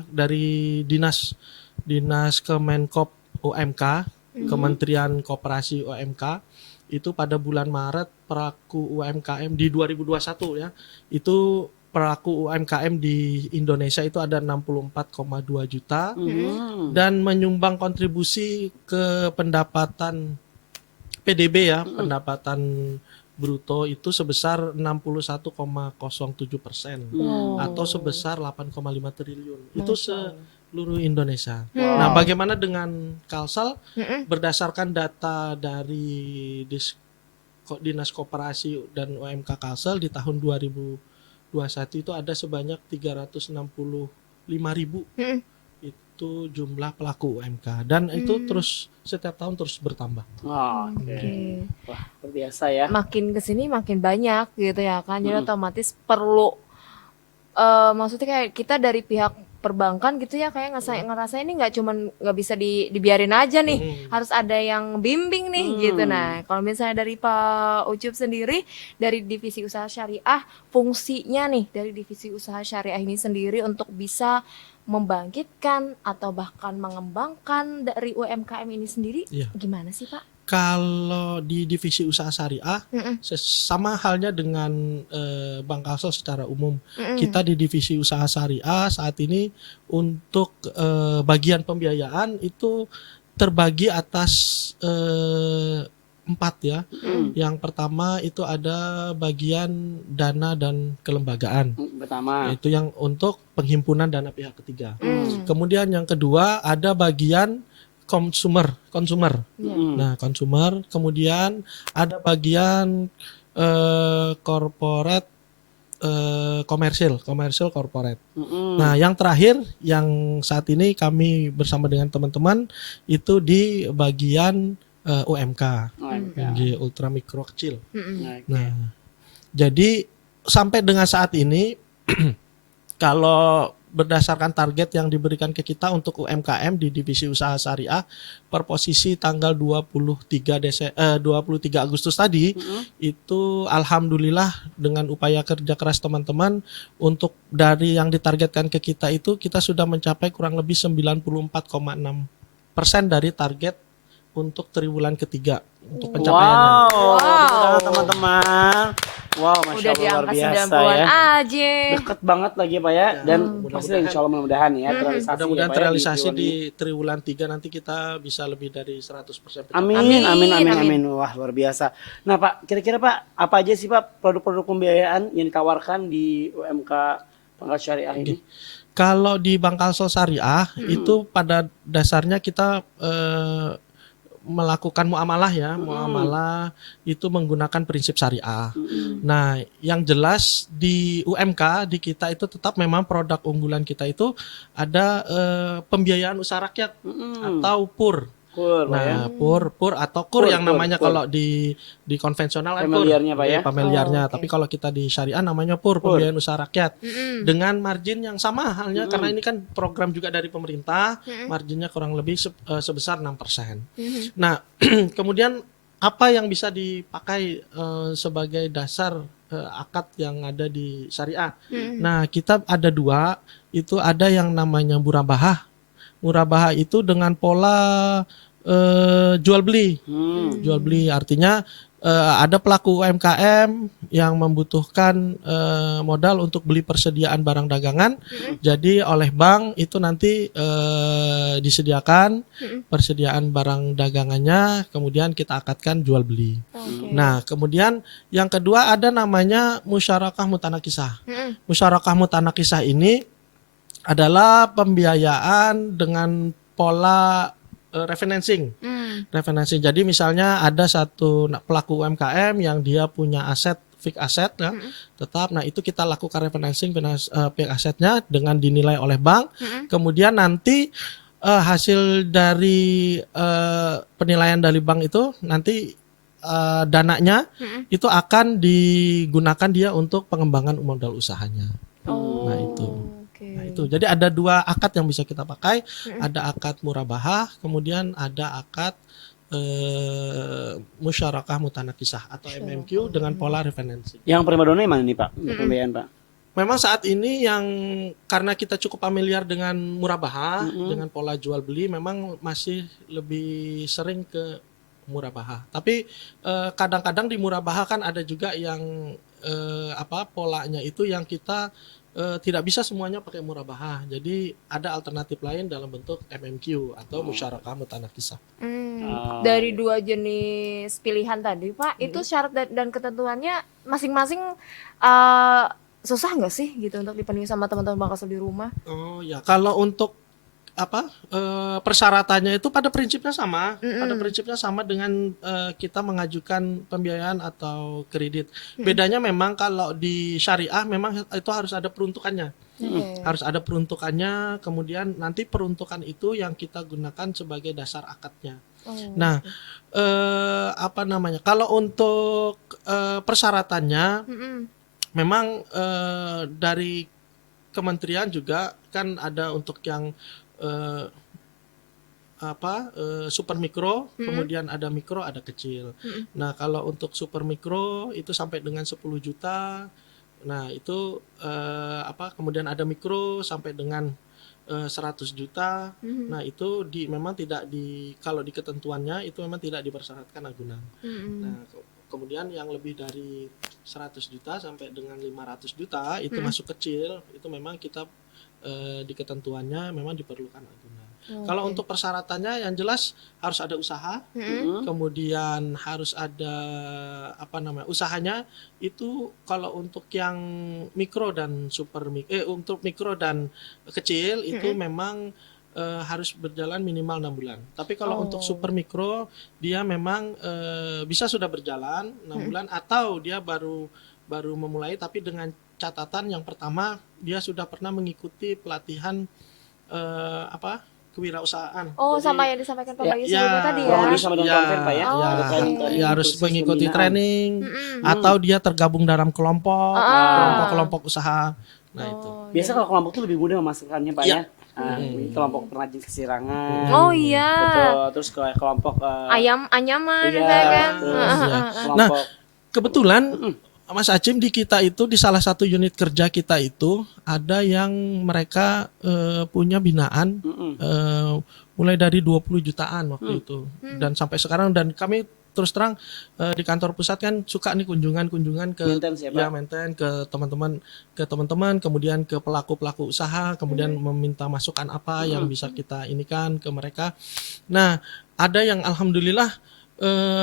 dari dinas Kemenkop UMK, Kementerian Koperasi UMK, itu pada bulan Maret pelaku UMKM di 2021 ya, itu pelaku UMKM di Indonesia itu ada 64,2 juta dan menyumbang kontribusi ke pendapatan PDB ya, pendapatan bruto itu sebesar 61,07% atau sebesar 8,5 triliun. Itu seluruh Indonesia. Nah, bagaimana dengan Kalsel? Berdasarkan data dari Dinas Koperasi dan UMK Kalsel di tahun 2021 itu ada sebanyak 365.000 itu jumlah pelaku UMK, dan itu terus setiap tahun terus bertambah. Oke. Wah, luar biasa ya. Makin kesini makin banyak gitu ya kan, jadi otomatis perlu maksudnya kayak kita dari pihak perbankan gitu ya, kayak ngerasa ini nggak bisa dibiarin aja nih, harus ada yang bimbing nih gitu. Nah, kalau misalnya dari Pak Ucup sendiri dari divisi usaha syariah, fungsinya nih dari divisi usaha syariah ini sendiri untuk bisa membangkitkan atau bahkan mengembangkan dari UMKM ini sendiri, Iya. gimana sih Pak? Kalau di divisi usaha syariah, sama halnya dengan Bang Kalsel secara umum. Kita di divisi usaha syariah saat ini untuk bagian pembiayaan itu terbagi atas 4 ya. Yang pertama itu ada bagian dana dan kelembagaan. Pertama. Itu yang untuk penghimpunan dana pihak ketiga. Kemudian yang kedua ada bagian konsumer. Nah, konsumer. Kemudian ada bagian corporate komersil corporate. Nah, yang terakhir yang saat ini kami bersama dengan teman-teman itu di bagian UMK, yang ultra mikro kecil. Nah, jadi sampai dengan saat ini kalau berdasarkan target yang diberikan ke kita untuk UMKM di divisi usaha syariah per posisi tanggal 23 Agustus tadi itu alhamdulillah dengan upaya kerja keras teman-teman untuk dari yang ditargetkan ke kita itu kita sudah mencapai kurang lebih 94,6% dari target untuk triwulan ketiga untuk pencapaiannya. Wow, teman-teman. Wow, masya Udah di Allah luar angka biasa 90-an ya. aja. Deket banget lagi Pak ya. Dan pasti insya Allah mudah-mudahan ya terrealisasi. Mudah-mudahan ya, Pak, ya, terrealisasi triwulan di ini. triwulan 3 nanti kita bisa lebih dari 100% pencapaian. Amin. Wah luar biasa. Nah Pak, kira-kira Pak apa aja sih Pak produk-produk pembiayaan yang ditawarkan di UMK Pangkal Syariah ini? Kalau di Bangkalsel Syariah itu pada dasarnya kita melakukan muamalah ya, muamalah itu menggunakan prinsip syariah. Nah, yang jelas di UMK di kita itu tetap memang produk unggulan kita itu ada pembiayaan usaha rakyat atau PUR. Kur, Pak ya. Nah, PUR atau KUR yang namanya kur. kalau di konvensional kan PUR. Familiarnya, Pak ya. Familiarnya, Oh, oke. tapi kalau kita di syariah namanya PUR, pembiayaan usaha rakyat. Dengan margin yang sama halnya karena ini kan program juga dari pemerintah, marginnya kurang lebih sebesar 6%. Nah, kemudian apa yang bisa dipakai sebagai dasar akad yang ada di syariah? Nah, kita ada dua, itu ada yang namanya murabahah. Murabahah itu dengan pola jual beli. Jual beli artinya ada pelaku UMKM yang membutuhkan modal untuk beli persediaan barang dagangan. Jadi oleh bank itu nanti disediakan persediaan barang dagangannya, kemudian kita akadkan jual beli. Nah, kemudian yang kedua ada namanya musyarakah mutanakisah. Musyarakah mutanakisah ini adalah pembiayaan dengan pola refinancing. Refinancing. Jadi misalnya ada satu pelaku UMKM yang dia punya aset fixed aset ya, tetap. Nah, itu kita lakukan refinancing fixed asetnya dengan dinilai oleh bank. Kemudian nanti hasil dari penilaian dari bank itu nanti dananya itu akan digunakan dia untuk pengembangan modal usahanya. Nah, itu. Nah, itu. Jadi ada dua akad yang bisa kita pakai, ada akad murabahah, kemudian ada akad musyarakah mutanakisah atau MMQ dengan pola refinancing. Yang primadona yang mana nih Pak? Untuk pembiayaan Pak? Memang saat ini yang karena kita cukup familiar dengan murabahah, dengan pola jual beli, memang masih lebih sering ke murabahah. Tapi kadang-kadang di murabahah kan ada juga yang polanya itu yang kita tidak bisa semuanya pakai murabahah. Jadi ada alternatif lain dalam bentuk MMQ atau musyarakah mutanakisah. Dari dua jenis pilihan tadi Pak, itu syarat dan ketentuannya masing-masing susah nggak sih gitu untuk dipenuhi sama teman-teman Bangkalsel di rumah? Oh ya, kalau untuk persyaratannya itu pada prinsipnya sama, dengan kita mengajukan pembiayaan atau kredit. Bedanya memang kalau di syariah memang itu harus ada peruntukannya. Harus ada peruntukannya, kemudian nanti peruntukan itu yang kita gunakan sebagai dasar akadnya. Nah, kalau untuk persyaratannya memang dari kementerian juga kan ada untuk yang super mikro, kemudian ada mikro, ada kecil. Nah, kalau untuk super mikro itu sampai dengan 10 juta. Nah, itu kemudian ada mikro sampai dengan 100 juta. Nah, itu memang tidak kalau di ketentuannya itu memang tidak dipersyaratkan agunan. Nah, kemudian yang lebih dari 100 juta sampai dengan 500 juta itu masuk kecil, itu memang kita di ketentuannya memang diperlukan agunan. Kalau untuk persyaratannya yang jelas harus ada usaha, kemudian harus ada usahanya itu kalau untuk yang mikro dan untuk mikro dan kecil itu memang harus berjalan minimal 6 bulan. Tapi kalau untuk super mikro dia memang bisa sudah berjalan 6 bulan atau dia baru baru memulai, tapi dengan catatan yang pertama dia sudah pernah mengikuti pelatihan kewirausahaan. Oh, Jadi, sama yang disampaikan Pak Bayu ya, sebelumnya tadi ya. kurang lebih sama dengan konven, Pak, ya? Oh, ya, oke. ya harus Khusus mengikuti pembinaan. training atau dia tergabung dalam kelompok, kelompok usaha. Nah itu. Oh, Biasa kalau kelompok tuh lebih mudah memasukkannya, Pak, Iya. ya. Ini kelompok pengrajin kesirangan. Oh iya. Betul. Terus kayak kelompok Anyaman iya, misalnya kan. betul. Iya. Kelompok Kebetulan Mas Acim, di kita itu, di salah satu unit kerja kita itu ada yang mereka punya binaan mulai dari 20 jutaan waktu itu dan sampai sekarang, dan kami terus terang di kantor pusat kan suka nih kunjungan ke Maintenance ya, Pak? maintain ke teman-teman, kemudian ke pelaku usaha, kemudian meminta masukan apa yang bisa kita inikan ke mereka. Nah, ada yang alhamdulillah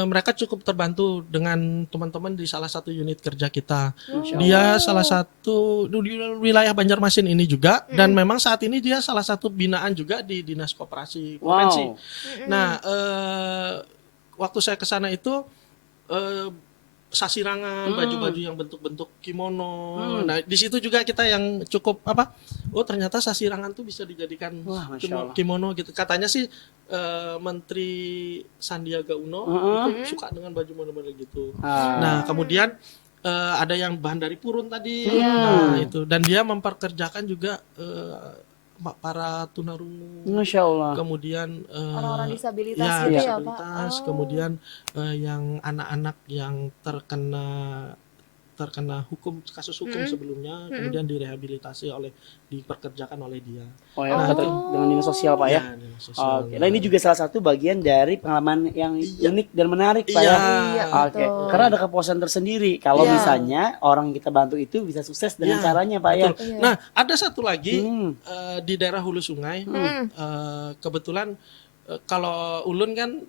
mereka cukup terbantu dengan teman-teman di salah satu unit kerja kita. Dia salah satu di wilayah Banjarmasin ini juga, dan memang saat ini dia salah satu binaan juga di Dinas Koperasi Provinsi. Wow. Nah, waktu saya ke sana itu sasirangan, baju-baju yang bentuk-bentuk kimono. Nah, di situ juga kita yang cukup oh ternyata sasirangan tuh bisa dijadikan Wah, Masya Allah. kimono gitu. Katanya sih Menteri Sandiaga Uno itu suka dengan baju model-model gitu. Nah, kemudian ada yang bahan dari purun tadi. Nah, itu, dan dia memperkerjakan juga para tunarungu. Masya Allah. Kemudian Orang-orang disabilitas ya, gitu ya, Pak. disabilitas, Oh. kemudian yang anak-anak yang terkena kasus hukum sebelumnya, kemudian direhabilitasi diperkerjakan oleh dia. Oh ya, dengan dinas sosial, Pak, ya. Dinas sosial. Oke. Nah, ini juga salah satu bagian dari pengalaman yang unik dan menarik, Pak, Iya. ya. Iya, Oke. betul. Karena ada kepuasan tersendiri kalau Iya. misalnya orang yang kita bantu itu bisa sukses dengan Iya, caranya, Pak, ya. betul. Nah, ada satu lagi di daerah Hulu Sungai. Kebetulan kalau Ulun kan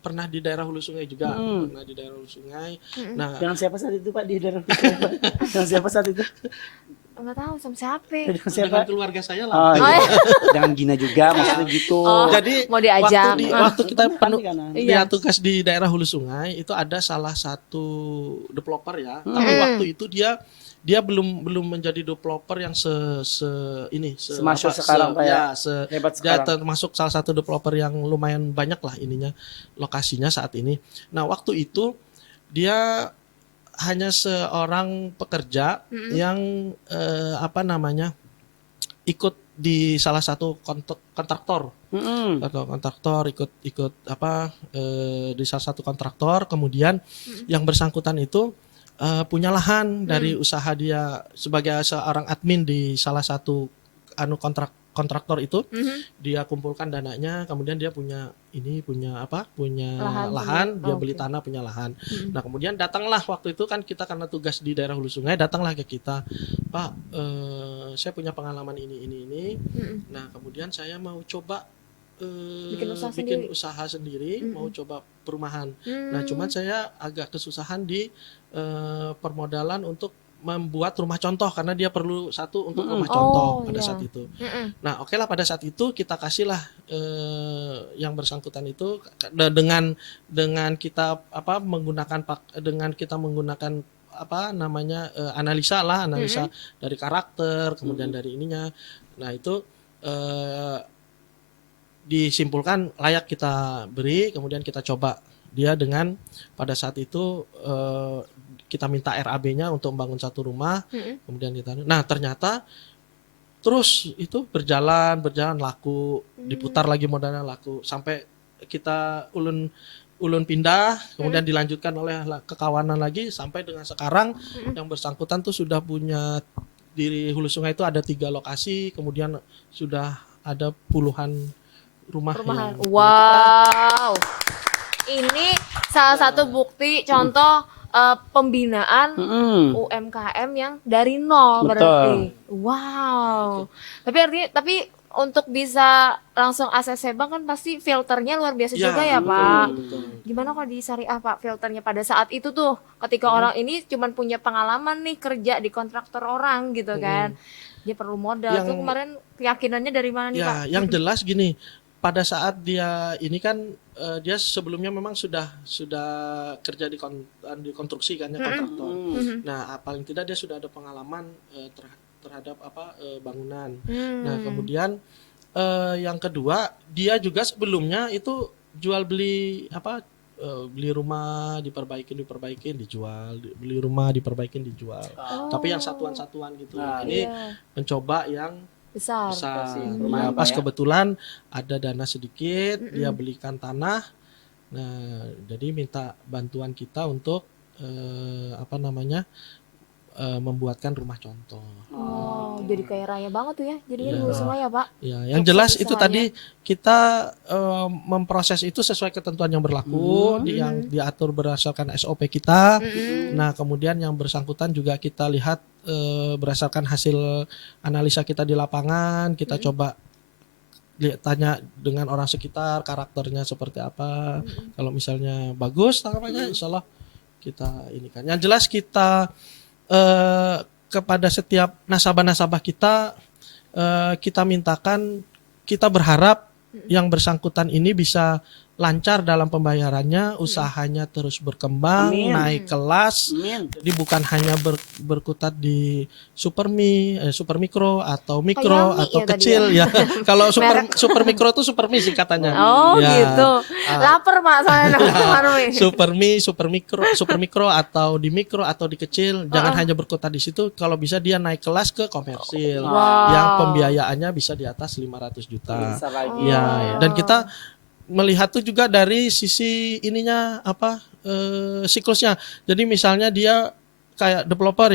pernah di daerah Hulu Sungai juga, pernah di daerah Hulu Sungai. Nah, Dengan siapa saat itu, Pak, di daerah Hulu, Pak? Dengan siapa saat itu? Enggak tahu sama siapa. Dengan siapa? dengan keluarga saya Oh, lah. iya. Dengan Gina juga, maksudnya gitu. Jadi Mau diajak. waktu kita penuh Kanan. Iya. tugas di daerah Hulu Sungai itu ada salah satu developer ya, tapi waktu itu dia belum menjadi developer yang Semasyhur sekarang, Pak, ya? Hebat dia sekarang. termasuk salah satu developer yang lumayan banyak lah ininya lokasinya saat ini. Nah, waktu itu dia hanya seorang pekerja yang ikut di salah satu kontraktor atau kontraktor ikut di salah satu kontraktor, kemudian yang bersangkutan itu punya lahan dari usaha dia sebagai seorang admin di salah satu kontraktor itu. Dia kumpulkan dananya, kemudian dia punya lahan, dia beli tanah, punya lahan. Nah, kemudian datanglah waktu itu kan kita karena tugas di daerah Hulu Sungai, datanglah ke kita, Pak, saya punya pengalaman ini. Nah, kemudian saya mau coba bikin usaha sendiri, mau coba perumahan. Nah, cuman saya agak kesusahan di permodalan untuk membuat rumah contoh, karena dia perlu satu untuk rumah contoh pada saat itu. Nah, oke lah, pada saat itu kita kasihlah yang bersangkutan itu dengan kita menggunakan analisa dari karakter, kemudian dari ininya. Nah, itu disimpulkan layak kita beri, kemudian kita coba dia dengan pada saat itu kita minta RAB-nya untuk membangun satu rumah, kemudian ternyata terus itu berjalan laku, diputar lagi modalnya laku, sampai kita ulun pindah, kemudian dilanjutkan oleh kekawanan lagi sampai dengan sekarang yang bersangkutan tuh sudah punya di Hulu Sungai itu ada 3 lokasi, kemudian sudah ada puluhan rumah. Wow. Ini salah satu bukti contoh pembinaan UMKM yang dari nol. Betul. Berarti. Wow. Tapi untuk bisa langsung akses bank kan pasti filternya luar biasa juga ya, Pak. Betul. Gimana kalau di syariah, Pak, filternya pada saat itu tuh ketika orang ini cuman punya pengalaman nih kerja di kontraktor orang gitu kan. Dia perlu modal tuh kemarin keyakinannya dari mana nih, Pak? Ya, yang jelas gini, pada saat dia ini kan dia sebelumnya memang sudah kerja di konstruksi kan ya, kontraktor. Nah, paling tidak dia sudah ada pengalaman terhadap bangunan. Nah, kemudian yang kedua, dia juga sebelumnya itu jual beli beli rumah diperbaikin dijual, beli rumah diperbaikin dijual. Tapi yang satuan-satuan gitu. Nah, ini iya. mencoba yang Besar. besar. Rumah Ya, pas ya. kebetulan ada dana sedikit, dia belikan tanah. Nah, jadi minta bantuan kita untuk membuatkan rumah contoh. Oh, jadi kayak raya banget tuh ya. Jadinya di Iya. Hulu Sungai ya, Pak. Ya, yang Sukses jelas itu usahanya. tadi kita memproses itu sesuai ketentuan yang berlaku, yang diatur berdasarkan SOP kita. Nah, kemudian yang bersangkutan juga kita lihat berdasarkan hasil analisa kita di lapangan, kita coba tanya dengan orang sekitar karakternya seperti apa. Kalau misalnya bagus tanggapannya, insya Allah kita ini kan. Yang jelas kita kepada setiap nasabah-nasabah kita mintakan, kita berharap yang bersangkutan ini bisa lancar dalam pembayarannya, usahanya terus berkembang, Amin. naik kelas. Amin. Jadi bukan hanya berkutat di super mikro atau mikro Yummy atau ya tadi kecil ya. Kalau super mikro itu super mi singkatannya. Oh, Ya. gitu. Laper, Pak, soalnya namanya. Super mikro atau di mikro atau di kecil, jangan hanya berkutat di situ. Kalau bisa dia naik kelas ke komersil, Wow. yang pembiayaannya bisa di atas 500 juta. Bisa lagi. Ya, dan kita melihat tuh juga dari sisi ininya siklusnya. Jadi misalnya dia kayak developer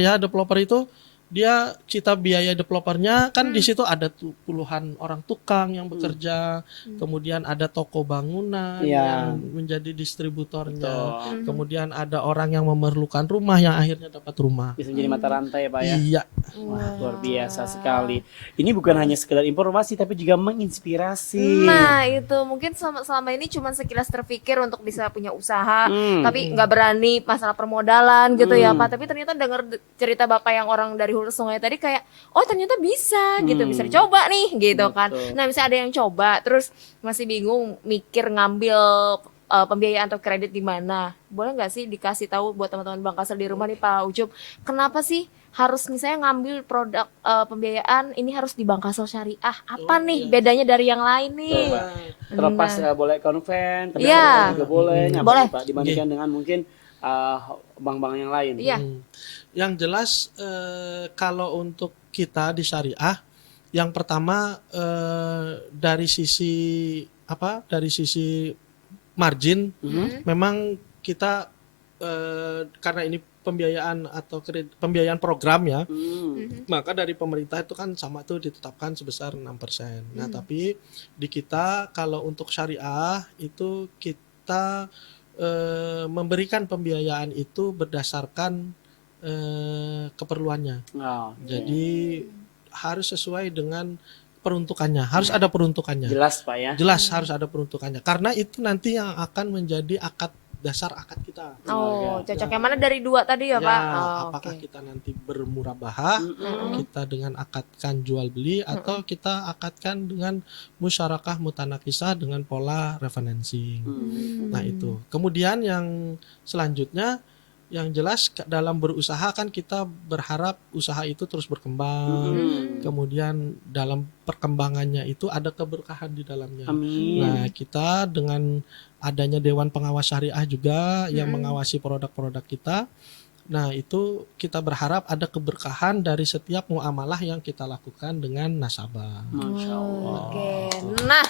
itu dia kita biaya developernya kan di situ ada puluhan orang tukang yang bekerja, kemudian ada toko bangunan Iya. yang menjadi distributornya, Betul. kemudian ada orang yang memerlukan rumah yang akhirnya dapat rumah. Bisa jadi mata rantai ya, Pak ya. Iya, Wah, luar biasa sekali. Ini bukan hanya sekedar informasi tapi juga menginspirasi. Nah, itu mungkin selama ini cuma sekilas terpikir untuk bisa punya usaha, tapi nggak berani masalah permodalan gitu ya, Pak. Tapi ternyata dengar cerita Bapak yang orang dari Hulu Sungai tadi kayak, oh ternyata bisa gitu, bisa dicoba nih gitu kan. Betul. Nah, misalnya ada yang coba terus masih bingung mikir ngambil pembiayaan atau kredit di mana. Boleh nggak sih dikasih tahu buat teman-teman Bank Kasel di rumah nih, Pak Ucup, kenapa sih harus misalnya ngambil produk pembiayaan ini harus di Bank Kasel Syariah? Apa nih bedanya dari yang lain nih? Coba. Terlepas boleh konven, tapi Iya. juga boleh. Apa Boleh. sih, Pak, dibandingkan dengan mungkin bank-bank yang lain. Iya. Yang jelas kalau untuk kita di syariah, yang pertama dari sisi margin, memang kita karena ini pembiayaan atau pembiayaan program ya, maka dari pemerintah itu kan sama tuh ditetapkan sebesar 6%. Nah, tapi di kita kalau untuk syariah itu kita memberikan pembiayaan itu berdasarkan keperluannya. Oh, Jadi harus sesuai dengan peruntukannya, harus ada peruntukannya. jelas, Pak ya. Jelas harus ada peruntukannya, karena itu nanti yang akan menjadi dasar akad kita. Oh, cocok yang mana dari dua tadi ya, Pak? Oh, apakah oke. kita nanti bermurabahah, kita dengan akadkan jual beli, atau kita akadkan dengan musyarakah mutanakisah dengan pola refinancing. Nah, itu. Kemudian yang selanjutnya, yang jelas dalam berusaha kan kita berharap usaha itu terus berkembang. Kemudian dalam perkembangannya itu ada keberkahan di dalamnya. Amin. Nah, kita dengan adanya Dewan Pengawas Syariah juga yang mengawasi produk-produk kita. Nah, itu kita berharap ada keberkahan dari setiap muamalah yang kita lakukan dengan nasabah. Masya Allah. Oke. Nah,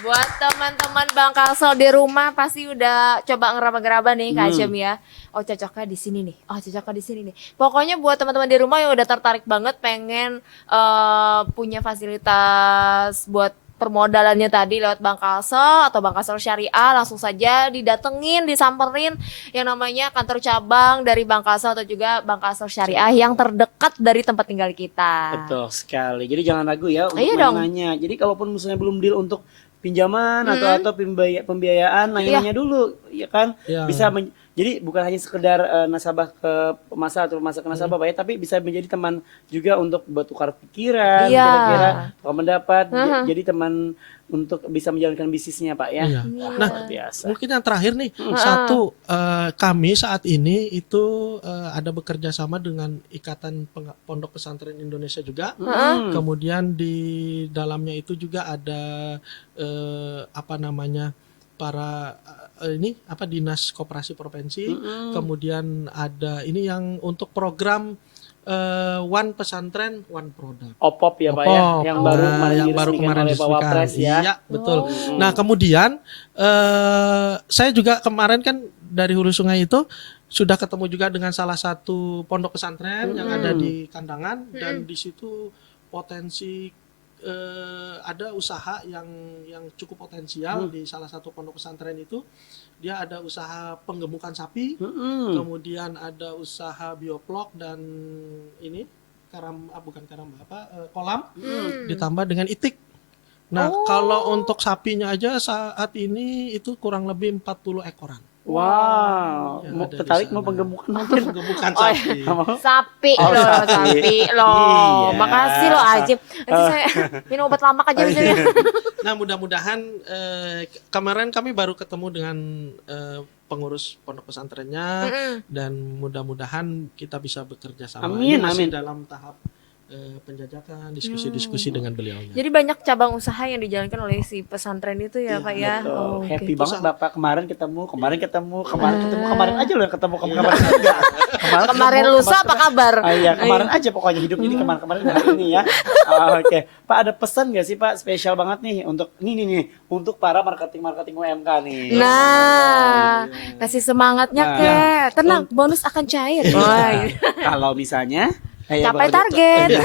buat teman-teman Bang Kalsel di rumah pasti udah coba ngeraba-ngeraba nih Kak Acem ya. Oh, cocoknya di sini nih. Oh, cocoknya di sini nih. Pokoknya buat teman-teman di rumah yang udah tertarik banget pengen punya fasilitas buat permodalannya tadi lewat Bank Kalsel atau Bank Kalsel Syariah, langsung saja didatengin, disamperin yang namanya kantor cabang dari Bank Kalsel atau juga Bank Kalsel Syariah yang terdekat dari tempat tinggal kita. Betul sekali. Jadi jangan ragu ya untuk Iya dong. nanya. Jadi kalaupun misalnya belum deal untuk pinjaman atau pembiayaan, nanya-nanya dulu, ya kan? Ya. Bisa Jadi bukan hanya sekedar nasabah ke pemasa atau pemasa ke nasabah Pak ya, tapi bisa menjadi teman juga untuk bertukar pikiran, Iya. kira-kira tukar pendapat, jadi teman untuk bisa menjalankan bisnisnya Pak ya. Iya. Wah, Nah, luar biasa. mungkin yang terakhir nih, satu kami saat ini itu ada bekerja sama dengan Ikatan Pondok Pesantren Indonesia juga. Kemudian di dalamnya itu juga ada para dinas koperasi provinsi. Kemudian ada ini yang untuk program One Pesantren One Product. OPOP ya Pak ya, OPOP. yang baru Nah, kemarin yang baru diresmikan kemarin oleh Pak diresmikan. Wapres ya. Iya, betul. Oh. Nah, kemudian saya juga kemarin kan dari Hulu Sungai itu sudah ketemu juga dengan salah satu pondok pesantren yang ada di Kandangan, dan di situ potensi ada usaha yang cukup potensial di salah satu pondok pesantren itu. Dia ada usaha penggemukan sapi, kemudian ada usaha bioplok dan ini kolam, ditambah dengan itik. Nah, kalau untuk sapinya aja saat ini itu kurang lebih 40 ekoran. Wow, Yang mau ada di tertarik sana. mau penggemukan mungkin. Penggemukan Oh, sapi. Sapi Oh, loh, sapi. sapi loh. Iya. Makasih loh Ajib. Nanti saya minum obat lamak aja misalnya. Nah, mudah-mudahan kemarin kami baru ketemu dengan pengurus pondok pesantrennya, dan mudah-mudahan kita bisa bekerja sama. Amin, Ini masih amin. dalam tahap penjajakan, diskusi-diskusi dengan beliaunya. Jadi banyak cabang usaha yang dijalankan oleh si pesantren itu ya, Pak ya. Betul. Oh, oke. Happy banget Bapak kemarin ketemu kemarin aja loh ketemu kemarin juga. Kemarin lusa apa kabar? Iya, kemarin aja pokoknya hidup ini kemarin hari ini ya. Oke. Pak, ada pesan nggak sih Pak spesial banget nih untuk nih untuk para marketing UMK nih. Nah, kasih semangatnya Nah. ke. Tenang, bonus akan cair. Wah, gitu. Kalau misalnya Capai target.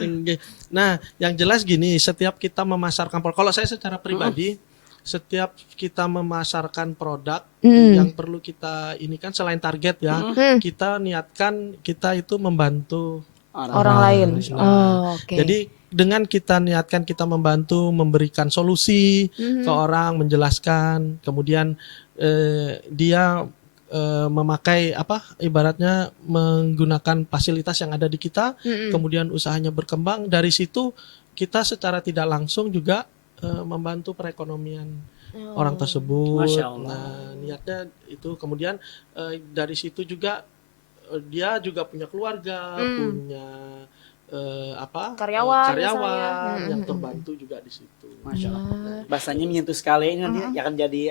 Oke. Nah, yang jelas gini, setiap kita memasarkan kalau saya secara pribadi, setiap kita memasarkan produk yang perlu kita ini kan selain target ya, kita niatkan kita itu membantu Orang lain. Oh, oke. Jadi dengan kita niatkan kita membantu memberikan solusi ke orang, menjelaskan, kemudian dia memakai ibaratnya menggunakan fasilitas yang ada di kita, kemudian usahanya berkembang, dari situ kita secara tidak langsung juga membantu perekonomian orang tersebut. Masya Allah. Nah, niatnya itu, kemudian dari situ juga dia juga punya keluarga, punya Karyawan karyawan misalnya. yang terbantu juga di situ. Masya Allah. Bahasanya menyentuh sekali ini nanti akan jadi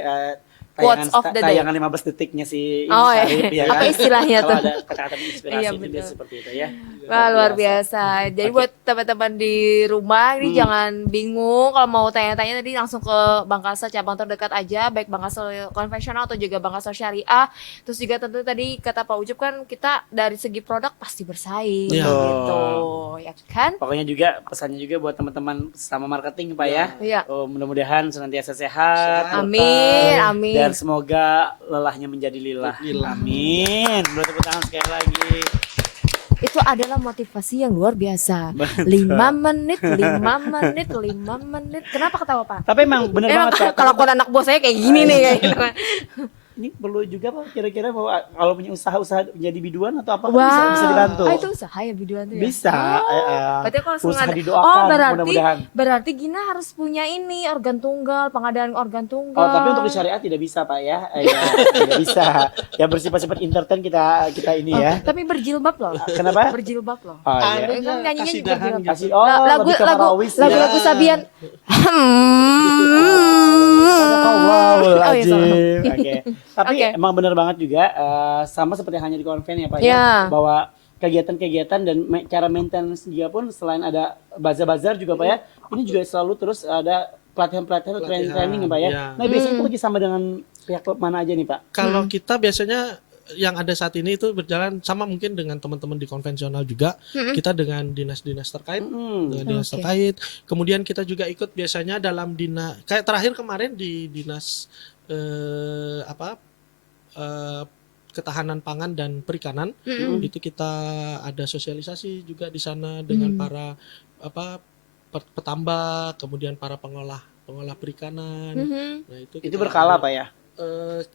Quotes of the day. tayangan 15 detiknya si ini Oh, Syarif, iya. ya Apa kan? istilahnya Kalau tuh? ada kata-kata inspirasi Iya, itu betul. biasa seperti itu ya. Wah, luar biasa. Jadi buat teman-teman di rumah ini jangan bingung kalau mau tanya-tanya, tadi langsung ke Bang Kalsel cabang terdekat aja, baik Bang Kalsel konvensional atau juga Bang Kalsel syariah. Terus juga tentu tadi kata Pak Ujub kan kita dari segi produk pasti bersaing Iya. gitu, ya kan? Pokoknya juga pesannya juga buat teman-teman sama marketing Pak ya. Iya. Oh, mudah-mudahan senantiasa sehat. Amin, berkah, amin. Dan semoga lelahnya menjadi lilah. Lilah. Amin. Boleh tepuk tangan sekali lagi. Itu adalah motivasi yang luar biasa. 5 menit. Kenapa ketawa Pak? Tapi emang bener Emang banget Pak. kelakuan anak buah saya kayak gini nih kayak gitu. Ini perlu juga Pak kira-kira mau kalau punya usaha menjadi biduan atau apa bisa dibantu. Itu usaha ya biduan tuh ya? Bisa. Berarti aku langsung usaha ada. didoakan berarti mudah-mudahan. Gina harus punya ini organ tunggal, pengadaan organ tunggal. Oh, tapi untuk di syariat tidak bisa Pak ya. Ya tidak bisa. Ya bersifat-sifat entertain kita ini ya. Tapi berjilbab loh. Kenapa? Berjilbab loh. Oh, Ada iya. Kan nyanyinya kasih juga dahan berjilbab. gitu. Kasih lagu lebih ke marawis ya. lagu Sabian. Wow, Oh, iya, salah. Oke. Tapi Oke. emang benar banget juga sama seperti hanya di konven ya Pak Ya. ya, bahwa kegiatan-kegiatan dan cara maintenance juga pun selain ada bazar-bazar juga Pak ya, ini juga selalu terus ada pelatihan-pelatihan atau training-training ya Pak ya. ya. Nah, biasanya itu lagi sama dengan pihak mana aja nih Pak? Kalau kita biasanya yang ada saat ini itu berjalan sama mungkin dengan teman-teman di konvensional juga, kita dengan dinas-dinas terkait, dengan dinas Oke. terkait. Kemudian kita juga ikut biasanya dalam dinas, kayak terakhir kemarin di dinas ketahanan pangan dan perikanan, itu kita ada sosialisasi juga di sana dengan para petambak, kemudian para pengolah perikanan. Nah, Itu berkala Pak ya.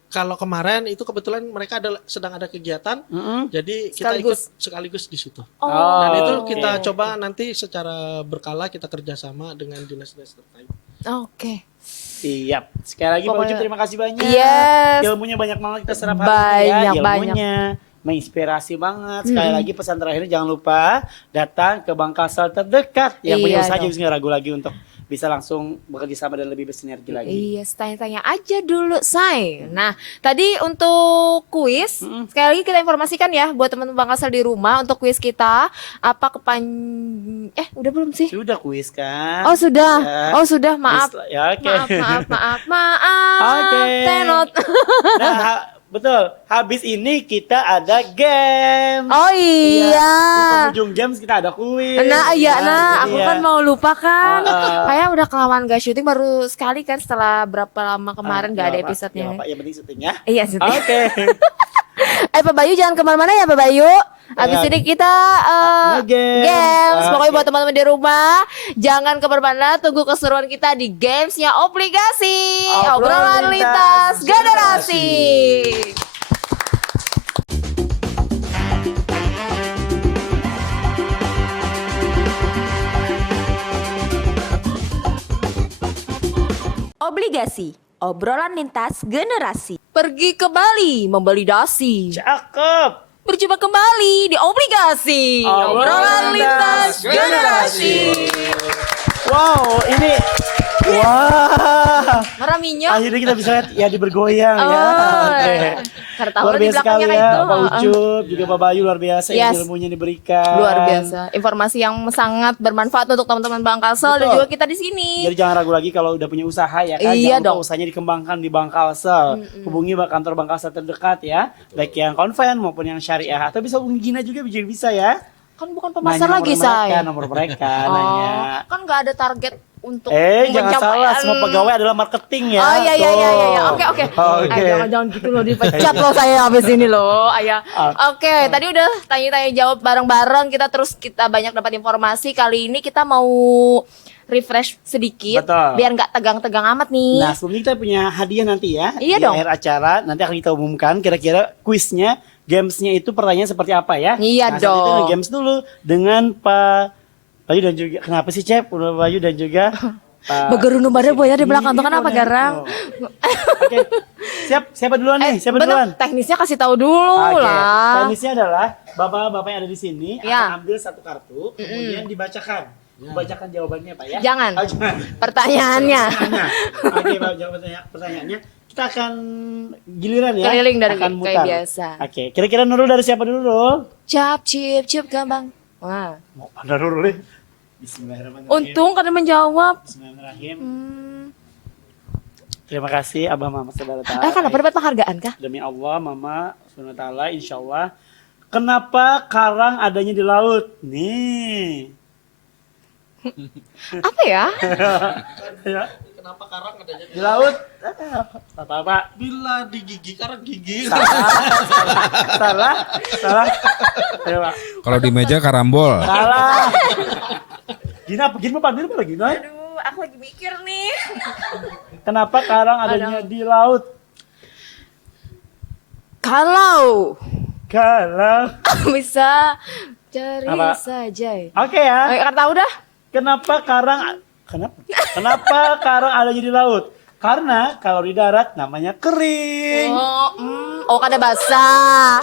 Kalau kemarin itu kebetulan mereka sedang ada kegiatan, jadi kita ikut sekaligus di situ. Dan itu kita coba nanti secara berkala kita kerjasama dengan dinas-dinas terkait. Oke. Siap. Sekali lagi Pak Ucup terima kasih banyak. Yes. Ilmunya banyak banget kita serap hari ini ya. Banyak. Ilmunya menginspirasi banget. Sekali lagi pesan terakhirnya jangan lupa datang ke bank kasal terdekat yang punya Iya usaha dong. jadi nggak ragu lagi untuk bisa langsung bekerja sama dan lebih bersinergi lagi. Iya, tanya-tanya aja dulu, say. Nah, tadi untuk kuis, sekali lagi kita informasikan ya buat teman-teman Bang Kasal di rumah untuk kuis kita apa udah belum sih? Sudah kuis kan? Oh sudah, Ya. oh sudah, maaf. Ya, oke. Maaf. Oke. Tenot. Nah, betul. Habis ini kita ada game. Oh Di iya. penghujung jam kita ada kuis. Nah iya, jadi aku ya. kan mau lupa kan. Ah. Kayak udah kelamaan gak syuting baru sekali kan setelah berapa lama kemarin gak ada Nggak apa-apa, episodenya. nggak apa-apa. Yang penting syuting ya. Iya syuting. Oke. Pak Bayu jangan kemana-mana ya Pak Bayu. Habis Ya. ini kita Nge-games. games. Pokoknya Oke. buat teman-teman di rumah jangan kemana-mana. Tunggu keseruan kita di gamesnya Obligasi. Obrolan lintas generasi. Obligasi, obrolan lintas generasi. Pergi ke Bali membeli dasi. Cakep. Berjumpa kembali di Obligasi. Obrolan lintas generasi. Wow, ini wah. Maraminya. Akhirnya kita bisa lihat ya di bergoyang ya. Oke. Karena tahu Luar di biasa sekali belakangnya kayak ya, itu. Pak Ucup, juga Pak Bayu luar biasa Yes. ilmunya diberikan. Luar biasa. Informasi yang sangat bermanfaat untuk teman-teman Bang Kalsel dan Betul. juga kita di sini. Jadi jangan ragu lagi kalau udah punya usaha ya kan. Iya Jangan lupa dong. usahanya dikembangkan di Bank Kalsel. Hubungi kantor Bank Kalsel terdekat ya. Baik yang konven maupun yang syariah. Atau bisa hubungi Gina juga bisa ya. Kan bukan pemasar Nanya lagi, nomor mereka, saya. nomor mereka nanya. Kan nggak ada target untuk Jangan mencapai- salah, semua pegawai adalah marketing ya. Oh iya. Tuh. Oke. Oke. Jangan gitu loh dipecat loh saya habis ini loh, Ayah. Oke, tadi udah tanya-tanya jawab bareng-bareng, kita banyak dapat informasi. Kali ini kita mau refresh sedikit Betul. biar nggak tegang-tegang amat nih. Nah, sebelumnya kita punya hadiah nanti ya. Iya di dong. akhir acara nanti akan kita umumkan kira-kira kuisnya, gamesnya itu pertanyaan seperti apa ya. Iya nah, saat itu dong. games dulu dengan Pak Bayu dan juga kenapa sih Cep? Pak Bayu dan juga Pak Begerunu pada boya di belakang tuh Iya, kenapa bener. garam? Oke. Siapa duluan nih? Siapa bener, duluan? teknisnya kasih tahu dulu Oke. lah. Teknisnya adalah bapak-bapak yang ada di sini Ya. akan ambil satu kartu, kemudian dibacakan. Bacakan jawabannya Pak ya. Jangan. Oh, jangan. Pertanyaannya. Oke, Pak, jawab pertanyaannya. Kita akan giliran ya. Keliling dari akan kayak mutar. biasa. Oke, kira-kira Nurul dari siapa dulu, Nurul? Cap, cip, gampang. Wah. Mau pada Nurul nih. Bismillahirrahmanirrahim. Untung kalian menjawab. Bismillahirrahmanirrahim. Terima kasih Abah Mama Saudara Ta'ala. Kenapa dapat penghargaan kah? Demi Allah, Mama Subhanahu wa Ta'ala, insya Allah. Kenapa karang adanya di laut? Nih. Apa ya? Ya, Kenapa karang adanya di laut. Apa? bila di gigi karang gigi? Salah. Ayo, Pak. Kalau di meja karambol. Salah. Gina, begini mau panggil apa Gina? Aduh, aku lagi mikir nih. Kenapa karang adanya di laut? Kalau bisa cari Apa? saja. Oke ya. Kata udah. Kenapa karang adanya di laut? Karena kalau di darat namanya kering. Oh, kada basah.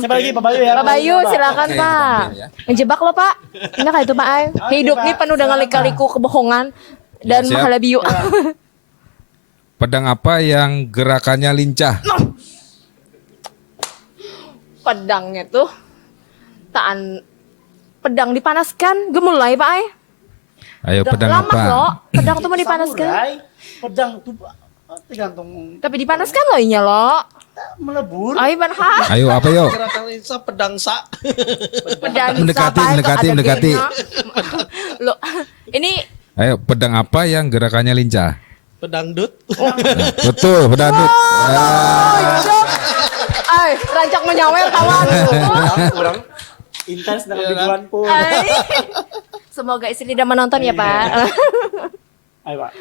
Siapa lagi Pak Bayu ya? Pak Bayu Pak. silakan Oke, Pak. kita ambil ya. Menjebak loh Pak. Enak kayak itu Pak Ay. Hidup Pak. ini penuh dengan lika-liku kebohongan dan siap. mahala biu. Pedang apa yang gerakannya lincah? Pedangnya tuh pedang dipanaskan gemulai Pak Ay. Ayo pedang Lama apa? loh. Pedang tuh mau dipanaskan. Samurai, pedang tuh tergantung Tapi dipanaskan loh inya loh. melebur. Ay manha. Ayo apa yuk? Gerakan Insa pedang sa. Pedang Mendekati, siapa itu mendekati, ada mendekati. gengnya. Loh, ini Ayo pedang apa yang gerakannya lincah? Pedang dut. Betul, pedang dut. ay rancak menyawer kawan. Kurang intens dengan tujuan pun. Ay. Semoga istri tidak menonton ya Pak. Ayo Pak.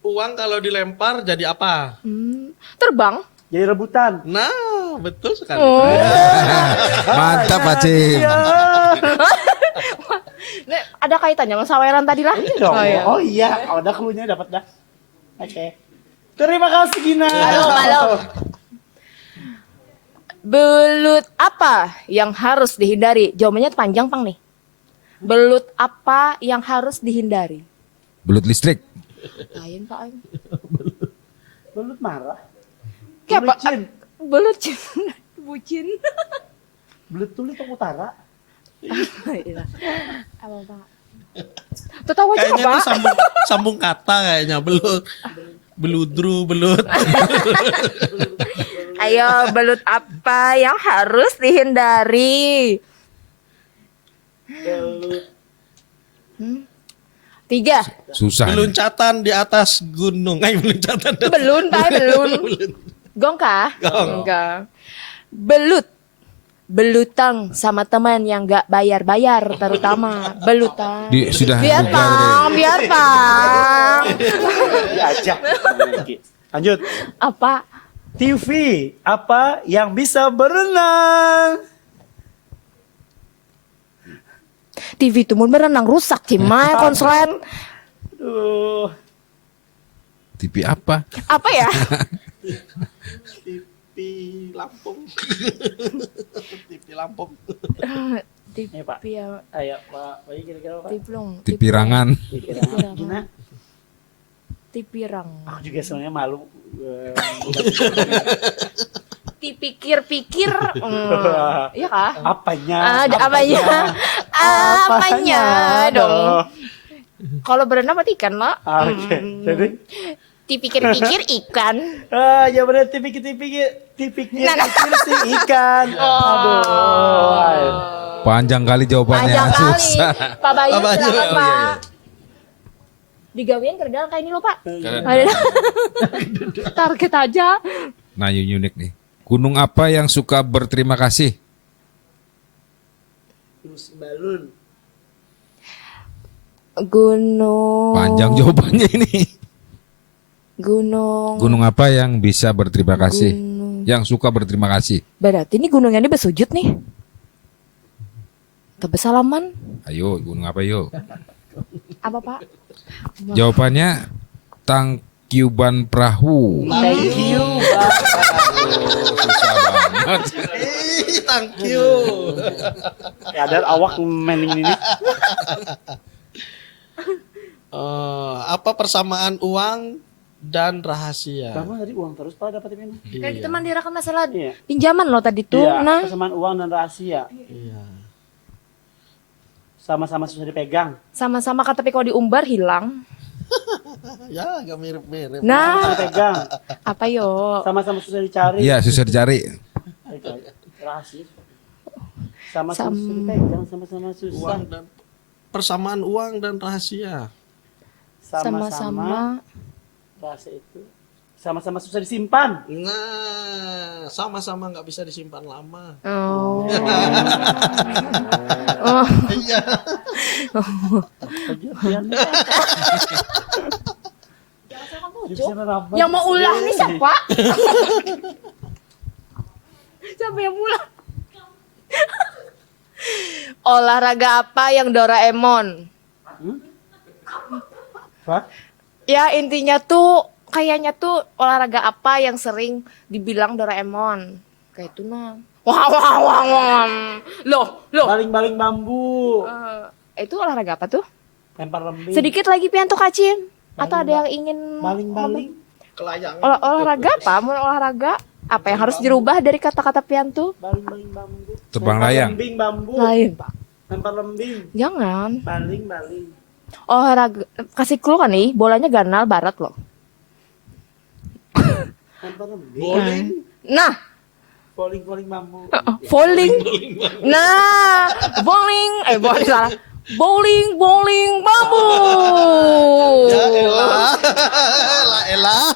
Uang kalau dilempar jadi apa? Terbang. Jadi rebutan. Nah, betul sekali. Mantap Acim. Iya. Nih, ada kaitannya sama saweran tadi lah. Iya dong. Oh, iya. Oh iya, udah clue-nya dapat dah. Oke. Terima kasih Gina. Halo. Belut apa yang harus dihindari? Jawabannya panjang, Pang nih. Belut apa yang harus dihindari? Belut listrik. Lain, Pak. Aing. Belut marah. Kayak apa? Bucin. Belut bucin. Belut tulis ke utara. Iya. Apa, Pak? Tuh tahu aja, Kayaknya itu Pak. sambung kata kayaknya. Beludru, belut. Ayo, belut apa yang harus dihindari? Belut. 3. Susah. nih. Beluncatan di atas gunung. Beluncatan di atas Belun, Pak, belun. Gong kah? Gong. Enggak. Belut. Belutang sama teman yang gak bayar-bayar terutama. Belutang. Sudah. Biar Pang, biar Pang. Diajak. Lanjut. Apa? TV apa yang bisa berenang? TV itu mau berenang rusak cimai konslet. Aduh. TV apa? Apa ya? TV Lampung. TV Lampung. Nih, Pak. TV ya. Ayo Pak, Bayi kira-kira Pak. TV long. TV Rangan. Kira-kira Gina. TV rang. Aku juga sebenarnya malu. Dipikir-pikir. Iya kah? Apanya? Ada apanya? Apanya dong. Kalau berenang mati ikan lah. Oke. Jadi Dipikir-pikir ikan. ya benar dipikir Nah, nah. si ikan. Aduh. Panjang kali jawabannya. Panjang kali. Susah. Pak Bayu Pak Bayu. silakan Oh, Pak. Digawein kerjaan kayak ini loh Pak. Target aja. Nah, yang unik nih. Gunung apa yang suka berterima kasih? Terus balon. Gunung. Panjang jawabannya ini. Gunung. Gunung apa yang bisa berterima kasih? Gunung. Yang suka berterima kasih. Berarti ini gunungnya ini bersujud nih. Tebes salaman. Ayo, gunung apa yuk? Apa Pak? Jawabannya Tangkuban Perahu. Thank you. Susah banget. Thank you. Kadar awak mending ini. Apa persamaan uang dan rahasia? Kamu tadi uang terus Pak dapat ini. Kayak kita mandirakan masalah Iya. pinjaman loh tadi tuh. Iya, Nah, persamaan uang dan rahasia. Iya. Sama-sama susah dipegang. sama-sama kata tapi kalau diumbar hilang. Ya, agak mirip-mirip. Susah Nah, dipegang. apa yo? Sama-sama susah dicari. Iya, susah dicari. Rahasia. Sama-sama Sam- susah dipegang, sama-sama susah. Uang dan persamaan uang dan rahasia. Sama-sama. Rahasia itu sama-sama susah disimpan. Nah, sama-sama nggak bisa disimpan lama. Oh. Iya. Yang mau ulah nih siapa? Siapa yang ulah? Olahraga apa yang Doraemon? Pak? Ya intinya tuh kayaknya tuh olahraga apa yang sering dibilang Doraemon? Kayak itu nah. Wah wah wah wah. Loh. Baling-baling bambu. Itu olahraga apa tuh? Lempar lembing. Sedikit lagi pian tuh Kacim. Atau ada yang ingin Baling-baling. Kelayangan. olahraga apa? Mau olahraga apa yang harus dirubah dari kata-kata pian tuh? Baling-baling bambu. Tebang Lempar layang. lembing bambu. Lain Pak. Lempar lembing. Jangan. Baling-baling. Olahraga kasih clue kan nih, bolanya ganal barat loh. Lempar lembing. Bowling. Nah, Bowling-bowling bambu. bowling. Nah, bowling. Bowling salah. Bowling bambu. Ya elah. Lah elah.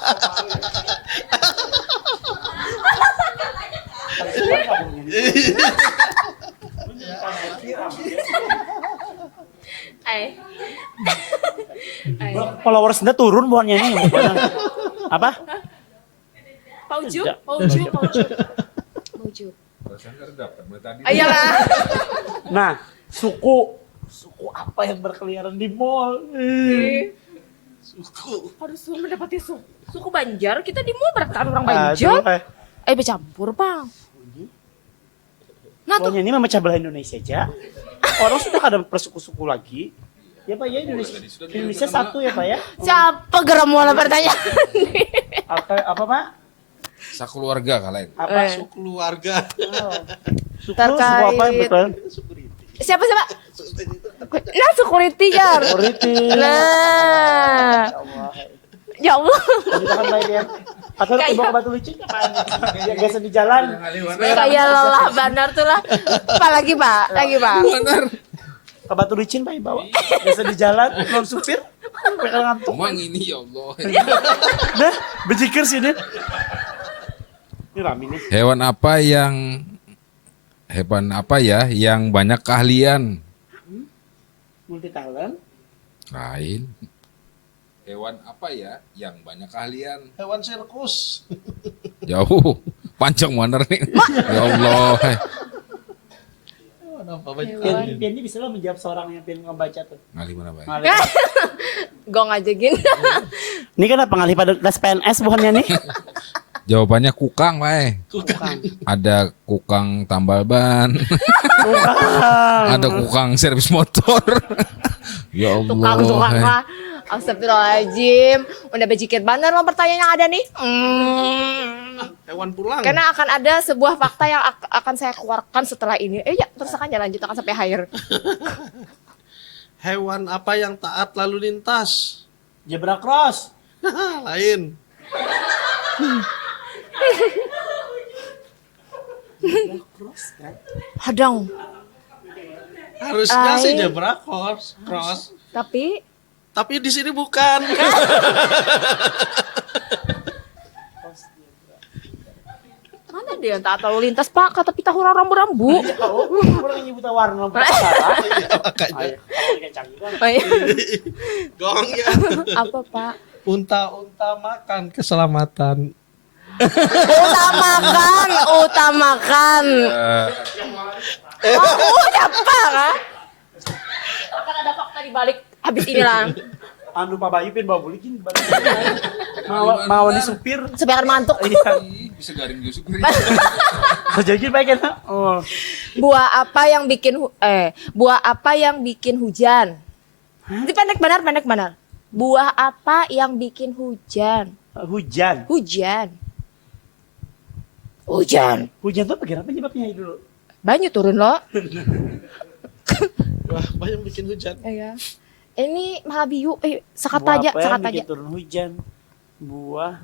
Followers Anda turun buahnya ini. Apa? Pauju, Tidak. pauju, pauju. Pauju. Ayolah. Nah, suku apa yang berkeliaran di mall? Harus mendapati suku Banjar. Kita di mall bertahan orang Aduh, Banjar. Bercampur, Bang. Nah, tuh. Pokoknya ini memecah belah Indonesia aja. Orang sudah ada bersuku-suku lagi. Ya Pak ya, Indonesia satu ya Pak ya. Siapa geram mulai pertanyaan? Apa Pak? Sakeluarga kalian. Apa? Suku keluarga. Suku apa yang betul? Siapa? Nah, security Jar. Security. Nah. Ya Allah. Lanjutkan baik ya. Atau Kayak- bawa ke Batu Licin kapan? Ya biasa di jalan. Kayak lelah bandar tuh lah. Apa lagi, Pak? Lagi, Pak. Ke Batu Licin Pak bawa. Biasa di jalan, non supir. Mereka ngantuk. Emang ini ya Allah. Dah, bejikir sih deh. Ini rame nih. Hewan apa ya yang banyak keahlian? Multi talent. Lain. Hewan apa ya yang banyak keahlian? Hewan sirkus. Jauh. Panjang bener nih. Ya Allah. Hewan apa banyak? Pian ini bisa lah menjawab seorang yang pian ngebaca tuh. Ngalih mana Bay? Ngalih. Gong aja gini. Ini kan apa ngalih pada kelas PNS bukannya nih? Jawabannya kukang, Bay. Bukan. Ada kukang tambal ban. Bukan. Ada kukang servis motor. Ya Allah. Tukang lah. Astagfirullahaladzim. Udah bejikir banget lo pertanyaan yang ada nih. Hewan pulang. Karena akan ada sebuah fakta yang akan saya keluarkan setelah ini. Ya, terus akan lanjut akan sampai akhir. Hewan apa yang taat lalu lintas? Zebra cross. Lain. Hadang. Harusnya sih Lain. zebra cross. Tapi Tapi di sini bukan. mana dia yang tak tahu lintas Pak? Kata pita hurang rambu-rambu. Oh, orang nyebut warna lampu salah. Makanya. Kalau ikan canggih kan. Oh, iya. Gong ya. Apa Pak? Unta makan keselamatan. Utamakan. Udah Pak kan? Akan ada fakta di balik habis ini lah. Anu Pak Bayu pin bawa bulikin. Mau di supir. Supaya akan mantuk. Iya. Bisa garing Yusuf. Jadi baik kan? Oh. Buah apa yang bikin hujan? Ini pendek benar. Buah apa yang bikin hujan? Hujan. Hujan. Hujan tuh bagaimana penyebabnya dulu? Banyak turun loh. Wah, banyak bikin hujan. Iya. Ini Malabiu, sekat Buah aja, apa yang sekat bikin aja. turun hujan? Buah.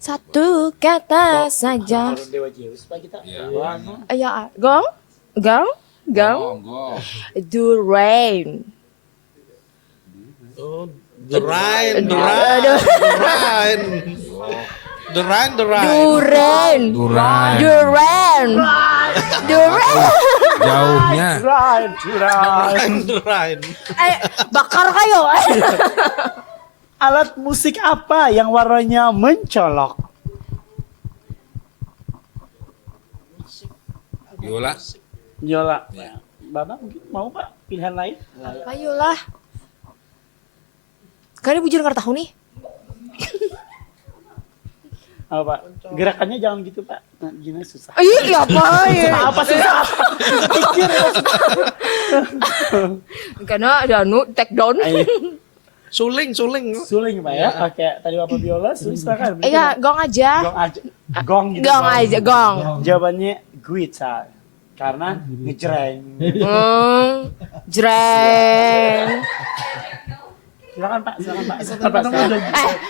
Satu kata saja. Turun Dewa Zeus Pak kita. Iya. Buah. Iya, gong. Durian. Oh, the rain. Durian. Jauhnya. Rain. Bakar kayo. Alat musik apa yang warnanya mencolok? Biola. Nyola. Bapak mungkin mau Pak pilihan lain? Ayolah. Kalian bujur nggak tahu nih? Apa Pak? Gerakannya jangan gitu Pak. Nah, gini susah. Iya Pak. Apa susah? Pikir. Karena ada take down. Ayo. Suling. Suling Pak ya. Oke, tadi Bapak biola, suling silakan. Iya, gong aja. Gong aja. Gong gitu. Gong aja, gong. Jawabannya gitar. Karena ngejreng. Jreng. Silakan Pak. Silakan.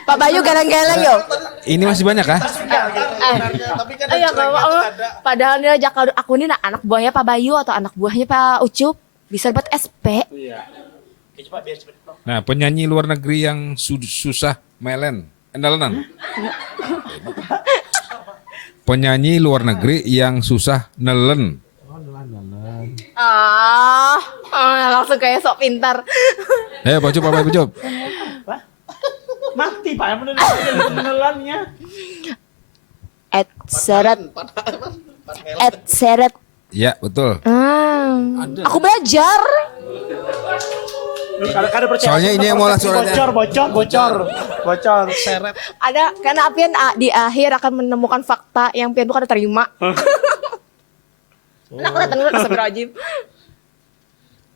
Pak Bayu galeng-galeng yo. Ini masih banyak kah? Tapi kan Ayo ada padahal nih ajak aku nih anak buahnya Pak Bayu atau anak buahnya Pak Ucup bisa dapat SP. Iya. Oke, coba biar cepet. Nah, penyanyi luar negeri yang susah melen. Endalenan. Penyanyi luar negeri yang susah nelen. Langsung kayak sok pintar. Pak Ucup, apa Pak Ucup? Apa? Mati Pak, menelannya. Et seret. Et seret. Ya, betul. Aku belajar. Kadang-kadang percaya. Soalnya ini yang mau langsung bocor. Seret. Ada karena Apian di akhir akan menemukan fakta yang Pian bukan terima. Nah, aku datang dulu Astagfirullahaladzim.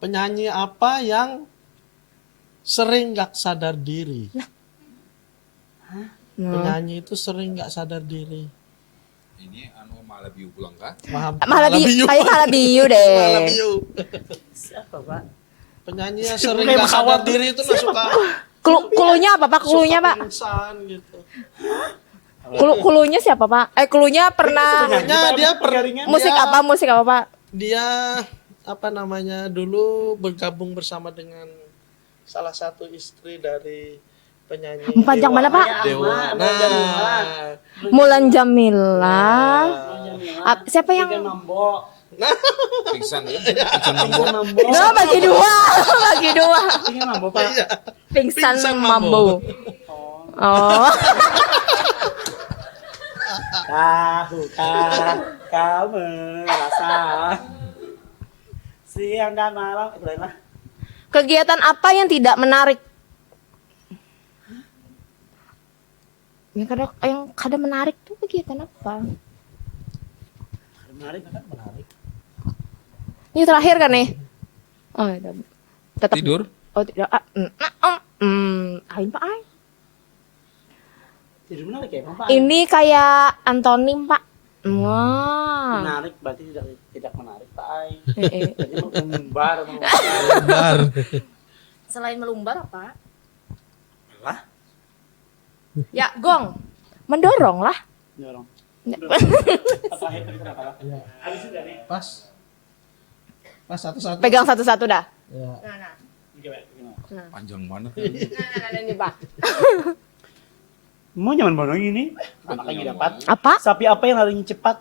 Penyanyi apa yang sering gak sadar diri? Penyanyi itu sering gak sadar diri. Ini Malabiu pulang kah? Malabiu, kayak Malabiu deh. Malabiu. Siapa Pak? Penyanyi yang sering Kayak gak sadar pesawat. diri itu gak suka. Klunya apa Pak? Klunya suka Pak? pingsan gitu. Klunya siapa Pak? Klunya pernah Pokoknya musik apa Pak? Dia apa namanya dulu bergabung bersama dengan salah satu istri dari penyanyi Panjang mana Pak? Dewa. Nah, Mulan Jamila. Siapa yang? Mambo. Pingsan ya? Pingsan mambo. No, bagi dua. Tinggal Mambo Pak. Pingsan Pingsan mambo. Oh. Tahukah kamu rasa siang dan malam itu lain lah. Kegiatan apa yang tidak menarik? Yang kadang menarik tuh kegiatan apa? Menarik. Ini terakhir kan nih? Oh, ya, tetap Tidur? Oh, tidak. Ain Pak Ain. Tidur menarik ya Pak? Ini kayak antonim Pak. Wah. Menarik berarti tidak menarik Pak Ai. Eh. Jadi mengumbar. Selain melumbar apa? Lah, Ya, gong. Mendorong lah. dorong. Ya. Terakhir tadi kenapa lah? Habis itu nih. pas satu-satu. Pegang satu-satu dah. Ya. Nah. Gimana? Panjang mana? Nah, ini Pak. Mau nyaman banget ini. Anak lagi dapat. Apa? Sapi apa yang larinya cepat?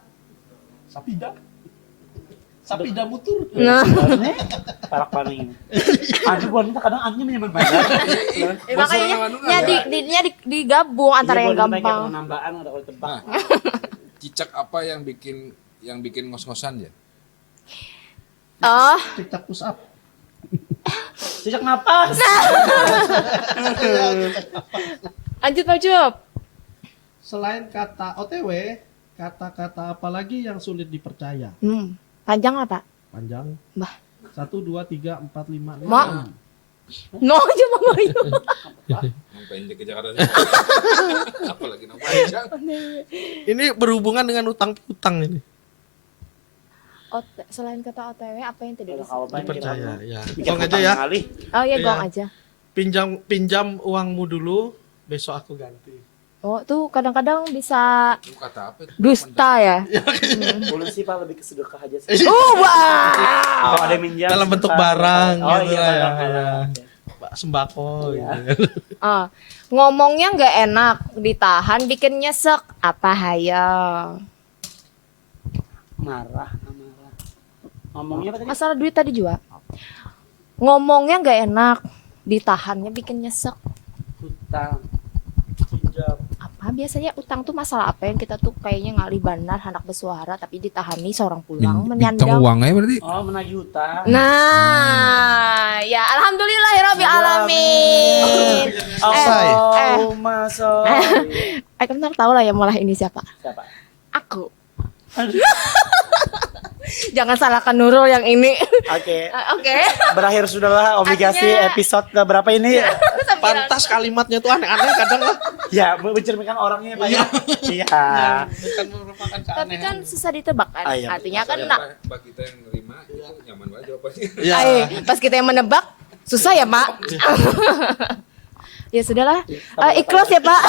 Sapida mutur. Nah. Nih, parak paling ini. Aduh, wanita kadang anjingnya menyaman banget. Makanya digabung antara yang gampang. Penambahan ada kalau tebak. Cicak apa yang bikin ngos-ngosan ya? Oh, Cicak push up. Cicak napas. lanjut Pak Jup. Selain kata OTW, kata-kata apa lagi yang sulit dipercaya? Panjang lah Pak. Panjang. Bah. 1, 2, 3, 4, 5, 6. Mak. No aja Mama Ayu. Ngapain dia ke Jakarta? Apalagi nama panjang. Ini berhubungan dengan utang-utang ini. Selain kata OTW apa yang tidak bisa? Dipercaya ya. Gong Gong aja ya. Oh iya, gong Iya. aja. Pinjam uangmu dulu, besok aku ganti. Oh, tuh kadang-kadang bisa Itu kata apa itu? dusta ya. Polisi Pak lebih ke sedekah aja sih. Wow. Kalau ada yang minjam Dalam bentuk sedekah. barang Oh gitu iya, lah ya. barang. Sembako Iya. gitu. Ngomongnya nggak enak, ditahan bikin nyesek. Apa hayo? Marah. Ngomongnya apa tadi? Masalah duit tadi juga. Ngomongnya nggak enak, ditahannya bikin nyesek. Utang. Pinjam. Apa biasanya utang tuh masalah apa yang kita tuh kayaknya ngalih bandar hendak bersuara tapi ditahani seorang pulang Bintang menyandang. uangnya berarti? Oh, menagih utang. Nah, ya alhamdulillahirabbil alamin. Oh, masuk. Kan ntar tahu lah yang malah ini siapa? Siapa? Aku. Jangan salahkan Nurul yang ini. Oke. Oke. Berakhir sudahlah obligasi Artinya- episode berapa ini? Pantas kalimatnya tuh aneh-aneh kadang lah. Ya, mencerminkan orangnya Pak ya. Iya. Bukan merupakan Tapi keanehan. kan susah ditebak kan. Ah, iya. Artinya kan Mbak kita yang nerima itu nyaman banget jawabannya. Ya. pas kita yang menebak susah ya, Mak. Ya sudahlah. Ikhlas ya, Pak.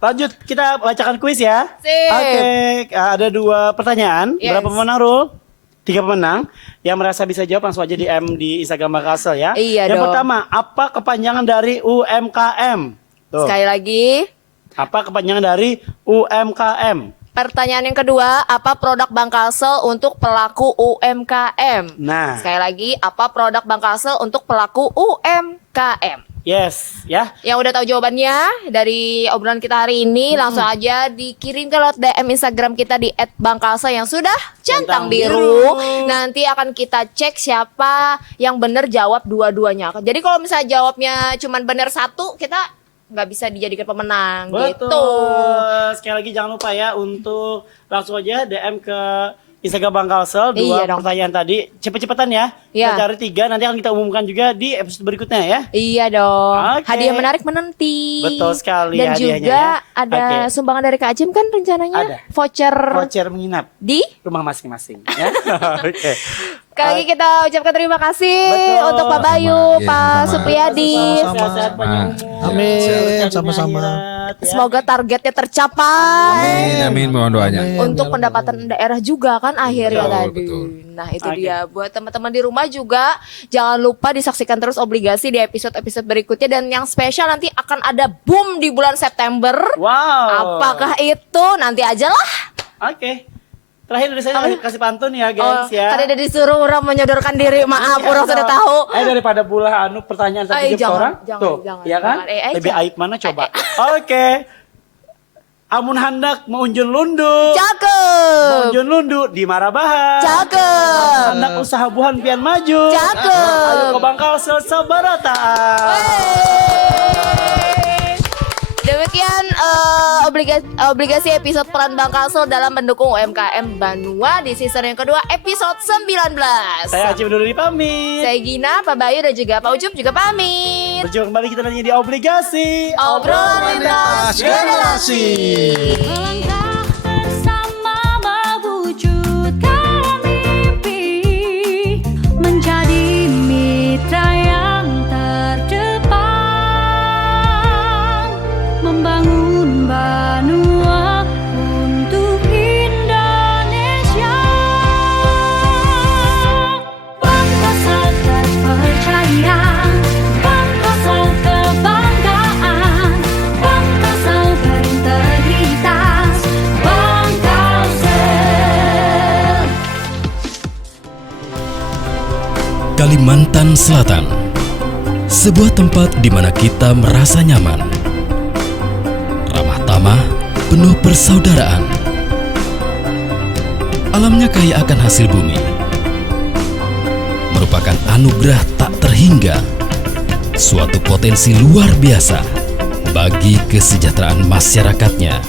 Lanjut, kita bacakan kuis ya. Sip. Oke, ada 2 pertanyaan. Yes. Berapa pemenang, Rul? 3 pemenang. Yang merasa bisa jawab langsung aja DM di Instagram Bang Kasel ya. Iya Yang dong. pertama, apa kepanjangan dari UMKM? Tuh. Sekali lagi. Apa kepanjangan dari UMKM? Pertanyaan yang kedua, apa produk Bank Kalsel untuk pelaku UMKM? Nah, Sekali lagi, apa produk Bank Kalsel untuk pelaku UMKM? yes, ya. Yang udah tahu jawabannya dari obrolan kita hari ini, langsung aja dikirim ke lewat DM Instagram kita di @bangkalsel yang sudah centang biru. Nanti akan kita cek siapa yang benar jawab dua-duanya. Jadi kalau misalnya jawabnya cuman benar satu, kita nggak bisa dijadikan pemenang Betul. gitu. Sekali lagi jangan lupa ya untuk langsung aja DM ke Instagram Bang Kalsel Iya 2 dong. pertanyaan tadi. Cepet-cepetan ya. Iya. Kita cari 3, nanti akan kita umumkan juga di episode berikutnya ya. Iya dong. Oke. Hadiah menarik menanti. Betul sekali Dan hadiahnya juga ya. ada Oke. sumbangan dari Kak Jim kan rencananya Ada. voucher Voucher menginap di. rumah masing-masing ya. Oke. Sekali lagi kita ucapkan terima kasih Betul. untuk Pak Bayu, Sama. Pak Sama. Supriyadi. Sama-sama. Sehat-sehat panjang umur. Amin. Sehat Sama-sama. dunia akhirat, ya. Semoga targetnya tercapai. Amin, mohon doanya. Untuk pendapatan daerah juga kan akhirnya Betul, tadi. betul. Nah itu Oke. dia buat teman-teman di rumah juga jangan lupa disaksikan terus Obligasi di episode-episode berikutnya dan yang spesial nanti akan ada boom di bulan September. Wow. Apakah itu nanti aja lah. Oke. Terakhir dari saya kasih pantun ya Oh, guys ya. tadi udah disuruh orang menyodorkan diri. Maaf, orang sudah tahu. Daripada bulah pertanyaan satu Ay, jam jangan, seorang. jangan, Tuh, jangan, iya kan? jangan. Lebih Jangan. aib mana coba? Oke. Amun hendak meunjun lundu. Cakep. Meunjun lundu di Marabahan. Cakep. Hendak usaha buhan pian maju. Cakep. Ayo ke Bang Kalsel sabarataan. Demikian obligasi episode peran Bank Kalsel dalam mendukung UMKM Banua di season yang kedua episode 19. Saya Acim dulu pamit. Saya Gina, Pak Bayu dan juga Pak Ucup juga pamit. Berjuang kembali kita nanti di obligasi. Obrolan lintas generasi. Melangkah bersama mewujudkan mimpi, menjadi mitra yang terdepan, membangun Banua untuk Indonesia. Bangsa terpercaya, bangsa kebanggaan, bangsa berintegritas, Kalsel. Kalimantan Selatan, sebuah tempat di mana kita merasa nyaman, ramah tamah, penuh persaudaraan. Alamnya kaya akan hasil bumi, merupakan anugerah tak terhingga, suatu potensi luar biasa bagi kesejahteraan masyarakatnya.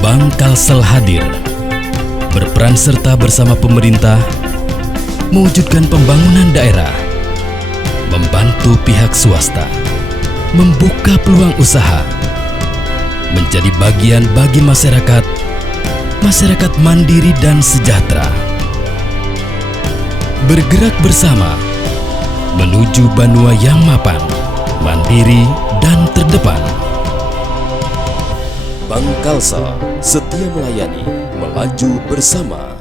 Bank Kalsel hadir, berperan serta bersama pemerintah mewujudkan pembangunan daerah, membantu pihak swasta, membuka peluang usaha, menjadi bagian bagi masyarakat mandiri dan sejahtera. Bergerak bersama menuju Banua yang mapan, mandiri dan terdepan. Bank Kalsel setia melayani, melaju bersama.